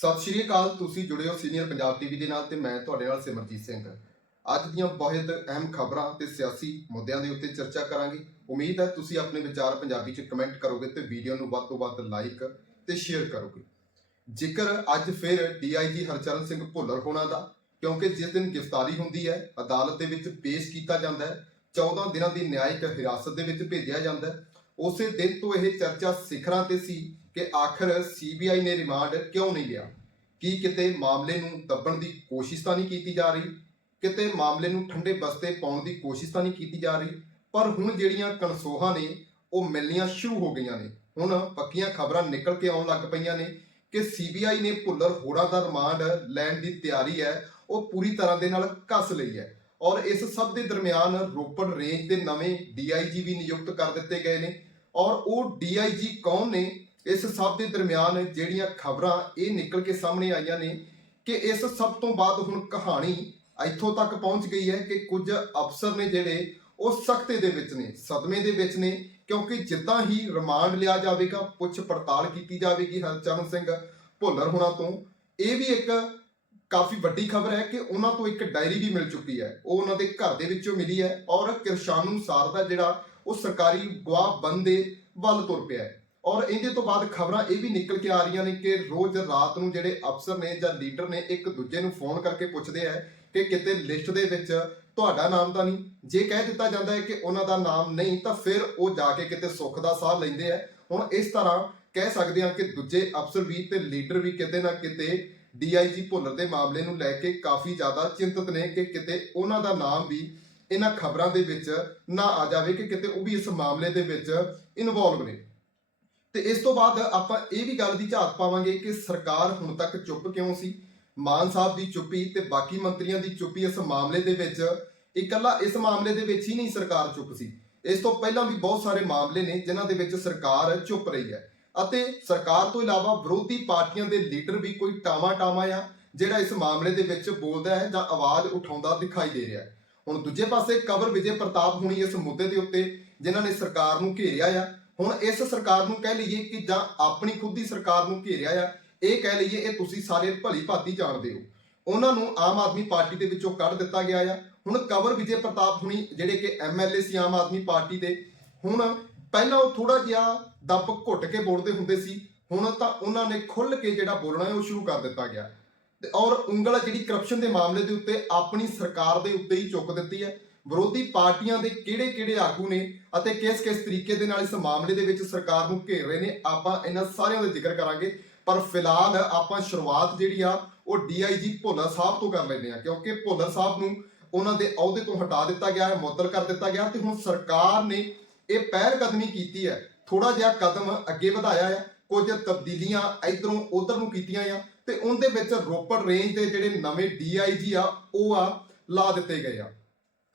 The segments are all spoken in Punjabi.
ਸਤਿ ਸ਼੍ਰੀ ਅਕਾਲ, ਤੁਸੀਂ ਜੁੜੇ ਹੋ ਸੀਨੀਅਰ ਪੰਜਾਬ ਟੀਵੀ ਦੇ ਨਾਲ ਤੇ ਮੈਂ ਤੁਹਾਡੇ ਨਾਲ ਸਿਮਰਜੀਤ ਸਿੰਘ। ਅੱਜ ਦੀਆਂ ਬਹੁਤ ਅਹਿਮ ਖਬਰਾਂ ਤੇ ਸਿਆਸੀ ਮੁੱਦਿਆਂ ਦੇ ਉੱਤੇ ਚਰਚਾ ਕਰਾਂਗੇ। ਉਮੀਦ ਹੈ ਤੁਸੀਂ ਆਪਣੇ ਵਿਚਾਰ ਪੰਜਾਬੀ ਚ ਕਮੈਂਟ ਕਰੋਗੇ ਤੇ ਵੀਡੀਓ ਨੂੰ ਵੱਧ ਤੋਂ ਵੱਧ ਲਾਈਕ ਤੇ ਸ਼ੇਅਰ ਕਰੋਗੇ। ਜ਼ਿਕਰ ਅੱਜ ਫਿਰ ਡੀਆਈਜੀ ਹਰਚਰਨ ਸਿੰਘ ਭੁੱਲਰ ਹੋਣਾ ਦਾ, ਕਿਉਂਕਿ ਜਿਸ ਦਿਨ ਗ੍ਰਿਫਤਾਰੀ ਹੁੰਦੀ ਹੈ, ਅਦਾਲਤ ਦੇ ਵਿੱਚ ਪੇਸ਼ ਕੀਤਾ ਜਾਂਦਾ ਹੈ 14 ਦਿਨਾਂ ਦੀ ਨਿਆਇਕ ਹਿਰਾਸਤ ਦੇ ਵਿੱਚ ਭੇਜਿਆ ਜਾਂਦਾ ਹੈ। ਉਸੇ ਦਿਨ ਤੋਂ ਇਹ ਚਰਚਾ ਸਿਖਰਾਂ ਤੇ ਸੀ ਕਿ ਆਖਰ ਸੀਬੀਆਈ ਨੇ ਰਿਮਾਂਡ ਕਿਉਂ ਨਹੀਂ ਲਿਆ? ਕੀ ਕਿਤੇ ਮਾਮਲੇ ਨੂੰ ਦੱਬਣ ਦੀ ਕੋਸ਼ਿਸ਼ ਤਾਂ ਨਹੀਂ ਕੀਤੀ ਜਾ ਰਹੀ? ਕਿਤੇ ਮਾਮਲੇ ਨੂੰ ਠੰਡੇ ਬਸਤੇ ਪਾਉਣ ਦੀ ਕੋਸ਼ਿਸ਼ ਤਾਂ ਨਹੀਂ ਕੀਤੀ ਜਾ ਰਹੀ? ਪਰ ਹੁਣ ਜਿਹੜੀਆਂ ਕਨਸੋਹਾਂ ਨੇ, ਉਹ ਮਿਲਣੀਆਂ ਸ਼ੁਰੂ ਹੋ ਗਈਆਂ ਨੇ। ਹੁਣ ਪੱਕੀਆਂ ਖਬਰਾਂ ਨਿਕਲ ਕੇ ਆਉਣ ਲੱਗ ਪਈਆਂ ਨੇ ਕਿ ਸੀਬੀਆਈ ਨੇ ਭੁੱਲਰ ਹੋੜਾ ਦਾ ਰਿਮਾਂਡ ਲੈਣ ਦੀ ਤਿਆਰੀ ਹੈ, ਉਹ ਪੂਰੀ ਤਰ੍ਹਾਂ ਦੇ ਨਾਲ ਕੱਸ ਲਈ ਹੈ। ਔਰ ਇਸ ਸਭ ਦੇ ਦਰਮਿਆਨ ਰੋਪੜ ਰੇਂਜ ਦੇ ਨਵੇਂ ਡੀਆਈਜੀ ਵੀ ਨਿਯੁਕਤ ਕਰ ਦਿੱਤੇ ਗਏ ਨੇ। ਔਰ ਉਹ ਡੀਆਈਜੀ ਕੌਣ ਨੇ? ਇਸ ਸਭ ਦੇ ਦਰਮਿਆਨ ਜਿਹੜੀਆਂ ਖਬਰਾਂ ਇਹ ਨਿਕਲ ਕੇ ਸਾਹਮਣੇ ਆਈਆਂ ਨੇ ਕਿ ਇਸ ਸਭ ਤੋਂ ਬਾਅਦ ਹੁਣ ਕਹਾਣੀ ਇੱਥੋਂ ਤੱਕ ਪਹੁੰਚ ਗਈ ਹੈ ਕਿ ਕੁਝ ਅਫਸਰ ਨੇ ਜਿਹੜੇ ਉਹ ਸਖਤੇ ਦੇ ਵਿੱਚ ਨੇ, ਸਦਮੇ ਦੇ ਵਿੱਚ ਨੇ, ਕਿਉਂਕਿ ਜਿੱਦਾਂ ਹੀ ਰਿਮਾਂਡ ਲਿਆ ਜਾਵੇਗਾ, ਪੁੱਛ ਪੜਤਾਲ ਕੀਤੀ ਜਾਵੇਗੀ ਹਰਚਰਨ ਸਿੰਘ ਭੁੱਲਰ ਹੋਣਾ ਤੋਂ, ਇਹ ਵੀ ਇੱਕ ਕਾਫੀ ਵੱਡੀ ਖਬਰ ਹੈ ਕਿ ਉਹਨਾਂ ਤੋਂ ਇੱਕ ਡਾਇਰੀ ਵੀ ਮਿਲ ਚੁੱਕੀ ਹੈ। ਉਹ ਉਹਨਾਂ ਦੇ ਘਰ ਦੇ ਵਿੱਚੋਂ ਮਿਲੀ ਹੈ ਔਰ ਕਿਰਸ਼ਾਨੂ ਸਾਰ ਦਾ ਜਿਹੜਾ ਉਹ ਸਰਕਾਰੀ ਗਵਾਹ ਬੰਦੇ ਵੱਲ ਤੁਰ ਪਿਆ ਹੈ। ਔਰ ਇਹਦੇ ਤੋਂ ਬਾਅਦ ਖਬਰਾਂ ਇਹ ਵੀ ਨਿਕਲ ਕੇ ਆ ਰਹੀਆਂ ਨੇ ਕਿ ਰੋਜ਼ ਰਾਤ ਨੂੰ ਜਿਹੜੇ ਅਫਸਰ ਨੇ ਜਾਂ ਲੀਡਰ ਨੇ ਇੱਕ ਦੂਜੇ ਨੂੰ ਫੋਨ ਕਰਕੇ ਪੁੱਛਦੇ ਆ ਕਿ ਕਿਤੇ ਲਿਸਟ ਦੇ ਵਿੱਚ ਤੁਹਾਡਾ ਨਾਮ ਤਾਂ ਨਹੀਂ। ਜੇ ਕਹਿ ਦਿੱਤਾ ਜਾਂਦਾ ਹੈ ਕਿ ਉਹਨਾਂ ਦਾ ਨਾਮ ਨਹੀਂ, ਤਾਂ ਫਿਰ ਉਹ ਜਾ ਕੇ ਕਿਤੇ ਸੁੱਖ ਦਾ ਸਾਹ ਲੈਂਦੇ ਆ। ਹੁਣ ਇਸ ਤਰ੍ਹਾਂ ਕਹਿ ਸਕਦੇ ਹਾਂ ਕਿ ਦੂਜੇ ਅਫਸਰ ਵੀ ਤੇ ਲੀਡਰ ਵੀ ਕਿਤੇ ਨਾ ਕਿਤੇ ਡੀਆਈਜੀ ਭੁੱਲਰ ਦੇ ਮਾਮਲੇ ਨੂੰ ਲੈ ਕੇ ਕਾਫੀ ਜ਼ਿਆਦਾ ਚਿੰਤਤ ਨੇ ਕਿ ਕਿਤੇ ਉਹਨਾਂ ਦਾ ਨਾਮ ਵੀ ਇਹਨਾਂ ਖਬਰਾਂ ਦੇ ਵਿੱਚ ਨਾ ਆ ਜਾਵੇ ਕਿ ਕਿਤੇ ਉਹ ਵੀ ਇਸ ਮਾਮਲੇ ਦੇ ਵਿੱਚ ਇਨਵੋਲਵ ਨੇ। ਤੇ ਇਸ ਤੋਂ ਬਾਅਦ ਆਪਾਂ ਇਹ ਵੀ ਗੱਲ ਦੀ ਝਾਤ ਪਾਵਾਂਗੇ ਕਿ ਸਰਕਾਰ ਹੁਣ ਤੱਕ ਚੁੱਪ ਕਿਉਂ ਸੀ? ਮਾਨ ਸਾਹਿਬ ਦੀ ਚੁੱਪੀ ਤੇ ਬਾਕੀ ਮੰਤਰੀਆਂ ਦੀ ਚੁੱਪੀ ਇਸ ਮਾਮਲੇ ਦੇ ਵਿੱਚ ਇਕੱਲਾ ਇਸ ਮਾਮਲੇ ਦੇ ਵਿੱਚ ਹੀ ਨਹੀਂ ਸਰਕਾਰ ਚੁੱਪ ਸੀ। ਇਸ ਤੋਂ ਪਹਿਲਾਂ ਵੀ ਬਹੁਤ ਸਾਰੇ ਮਾਮਲੇ ਨੇ ਜਿਨ੍ਹਾਂ ਦੇ ਵਿੱਚ ਸਰਕਾਰ ਚੁੱਪ ਰਹੀ ਹੈ। ਅਤੇ ਸਰਕਾਰ ਤੋਂ ਇਲਾਵਾ ਵਿਰੋਧੀ ਪਾਰਟੀਆਂ ਦੇ ਲੀਡਰ ਵੀ ਕੋਈ ਟਾਵਾ ਟਾਵਾ ਆ, ਜਿਹੜਾ ਇਸ ਮਾਮਲੇ ਦੇ ਵਿੱਚ ਬੋਲਦਾ ਹੈ ਜਾਂ ਆਵਾਜ਼ ਉਠਾਉਂਦਾ ਦਿਖਾਈ ਦੇ ਰਿਹਾ ਹੈ। ਹੁਣ ਦੂਜੇ ਪਾਸੇ ਕਵਰ ਵਿਜੇ ਪ੍ਰਤਾਪ ਹੁਣੀ ਇਸ ਮੁੱਦੇ ਦੇ ਉੱਤੇ, ਜਿਨ੍ਹਾਂ ਨੇ ਸਰਕਾਰ ਨੂੰ ਘੇਰਿਆ ਆ ਹੁਣ ਇਸ ਸਰਕਾਰ ਨੂੰ ਕਹਿ ਲਈਏ ਕਿ ਜਾਂ ਆਪਣੀ ਖੁਦ ਦੀ ਸਰਕਾਰ ਨੂੰ ਘੇਰਿਆ ਆ, ਇਹ ਕਹਿ ਲਈਏ ਇਹ ਤੁਸੀਂ ਸਾਰੇ ਭਲੀ ਭਾਤੀ ਜਾਣਦੇ ਹੋ। ਉਹਨਾਂ ਨੂੰ ਆਮ ਆਦਮੀ ਪਾਰਟੀ ਦੇ ਵਿੱਚੋਂ ਕੱਢ ਦਿੱਤਾ ਗਿਆ ਆ। ਹੁਣ ਕਵਰ ਵਿਜੇ ਪ੍ਰਤਾਪ ਹੁਣੀ ਜਿਹੜੇ ਕਿ ਐਮਐਲਏ ਸੀ ਆਮ ਆਦਮੀ ਪਾਰਟੀ ਦੇ, ਹੁਣ ਪਹਿਲਾਂ ਉਹ ਥੋੜਾ ਜਿਹਾ ਦੱਬ ਘੁੱਟ ਕੇ ਬੋਲਦੇ ਹੁੰਦੇ ਸੀ, ਹੁਣ ਤਾਂ ਉਹਨਾਂ ਨੇ ਖੁੱਲ ਕੇ ਜਿਹੜਾ ਬੋਲਣਾ ਹੈ ਉਹ ਸ਼ੁਰੂ ਕਰ ਦਿੱਤਾ ਗਿਆ। ਤੇ ਔਰ ਉਂਗਲ ਜਿਹੜੀ ਕਰਪਸ਼ਨ ਦੇ ਮਾਮਲੇ ਦੇ ਉੱਤੇ ਆਪਣੀ ਸਰਕਾਰ ਦੇ ਉੱਤੇ ਹੀ ਚੁੱਕ ਦਿੱਤੀ ਹੈ। ਵਿਰੋਧੀ ਪਾਰਟੀਆਂ ਦੇ ਕਿਹੜੇ-ਕਿਹੜੇ ਆਗੂ ਨੇ ਅਤੇ ਕਿਸ-ਕਿਸ ਤਰੀਕੇ ਦੇ ਨਾਲ ਇਸ ਮਾਮਲੇ ਦੇ ਵਿੱਚ ਸਰਕਾਰ ਨੂੰ ਘੇਰ ਰਹੇ ਨੇ, ਆਪਾਂ ਇਹਨਾਂ ਸਾਰਿਆਂ ਦਾ ਜ਼ਿਕਰ ਕਰਾਂਗੇ। ਪਰ ਫਿਲਹਾਲ ਆਪਾਂ ਸ਼ੁਰੂਆਤ ਜਿਹੜੀ ਆ, ਉਹ ਡੀਆਈਜੀ ਭੁੱਲਰ ਸਾਹਿਬ ਤੋਂ ਕਰ ਲੈਂਦੇ ਆ, ਕਿਉਂਕਿ ਭੁੱਲਰ ਸਾਹਿਬ ਨੂੰ ਉਹਨਾਂ ਦੇ ਅਹੁਦੇ ਤੋਂ ਹਟਾ ਦਿੱਤਾ ਗਿਆ ਹੈ, ਮੁਅੱਤਲ ਕਰ ਦਿੱਤਾ ਗਿਆ ਤੇ ਹੁਣ ਸਰਕਾਰ ਨੇ ਇਹ ਪਹਿਲ ਕਦਮੀ ਕੀਤੀ ਹੈ। ਥੋੜਾ ਜਿਹਾ ਕਦਮ ਅੱਗੇ ਵਧਾਇਆ ਹੈ, ਕੁਝ ਤਬਦੀਲੀਆਂ ਇਧਰੋਂ ਉਧਰ ਨੂੰ ਕੀਤੀਆਂ ਆ ਤੇ ਉਹਦੇ ਵਿੱਚ ਰੋਪੜ ਰੇਂਜ ਦੇ ਜਿਹੜੇ ਨਵੇਂ ਡੀਆਈਜੀ ਆ, ਉਹ ਆ, ਲਾ ਦਿੱਤੇ ਗਏ ਆ।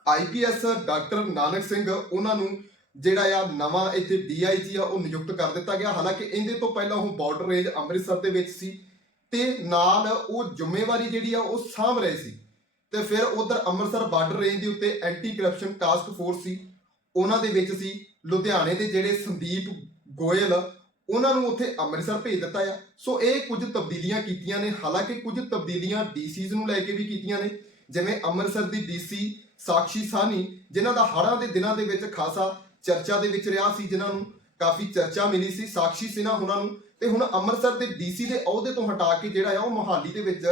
ਆਈਪੀਐਸ ਡਾਕਟਰ ਨਾਨਕ ਸਿੰਘ, ਉਹਨਾਂ ਨੂੰ ਜਿਹੜਾ ਆ ਨਵਾਂ ਇੱਥੇ ਡੀਆਈਜੀ ਆ, ਉਹ ਨਿਯੁਕਤ ਕਰ ਦਿੱਤਾ ਗਿਆ। ਹਾਲਾਂਕਿ ਇਹਦੇ ਤੋਂ ਪਹਿਲਾਂ ਉਹ ਬਾਰਡਰ ਰੇਂਜ ਅੰਮ੍ਰਿਤਸਰ ਦੇ ਵਿੱਚ ਸੀ ਤੇ ਨਾਲ ਉਹ ਜ਼ਿੰਮੇਵਾਰੀ ਜਿਹੜੀ ਆ, ਉਹ ਸਾਂਭ ਰਹੇ ਸੀ। ਤੇ ਫਿਰ ਉਧਰ ਅੰਮ੍ਰਿਤਸਰ ਬਾਰਡਰ ਰੇਂਜ ਦੇ ਉੱਤੇ ਐਂਟੀ ਕਰਪਸ਼ਨ ਟਾਸਕ ਫੋਰਸ ਸੀ, ਉਹਨਾਂ ਦੇ ਵਿੱਚ ਸੀ ਲੁਧਿਆਣੇ ਦੇ ਜਿਹੜੇ ਸੰਦੀਪ ਗੋਇਲ, ਉਹਨਾਂ ਨੂੰ ਉੱਥੇ ਅੰਮ੍ਰਿਤਸਰ ਭੇਜ ਦਿੱਤਾ ਆ। ਸੋ ਇਹ ਕੁਝ ਤਬਦੀਲੀਆਂ ਕੀਤੀਆਂ ਨੇ। ਹਾਲਾਂਕਿ ਕੁਝ ਤਬਦੀਲੀਆਂ ਡੀਸੀਜ਼ ਨੂੰ ਲੈ ਕੇ ਵੀ ਕੀਤੀਆਂ ਨੇ। ਜਿਵੇਂ ਅੰਮ੍ਰਿਤਸਰ ਦੀ ਡੀਸੀ ਸਾਕਸ਼ੀ ਸਾਨੀ, ਜਿਨ੍ਹਾਂ ਦਾ ਹੜ੍ਹਾਂ ਦੇ ਦਿਨਾਂ ਦੇ ਵਿੱਚ ਖਾਸਾ ਚਰਚਾ ਦੇ ਵਿੱਚ ਰਿਹਾ ਸੀ, ਜਿਨ੍ਹਾਂ ਨੂੰ ਕਾਫੀ ਚਰਚਾ ਮਿਲੀ ਸੀ। ਸਾਕਸ਼ੀ ਸਿਨਾ ਉਹਨਾਂ ਨੂੰ ਤੇ ਹੁਣ ਅੰਮ੍ਰਿਤਸਰ ਦੇ ਡੀਸੀ ਦੇ ਅਹੁਦੇ ਤੋਂ ਹਟਾ ਕੇ ਜਿਹੜਾ ਆ, ਉਹ ਮੋਹਾਲੀ ਦੇ ਵਿੱਚ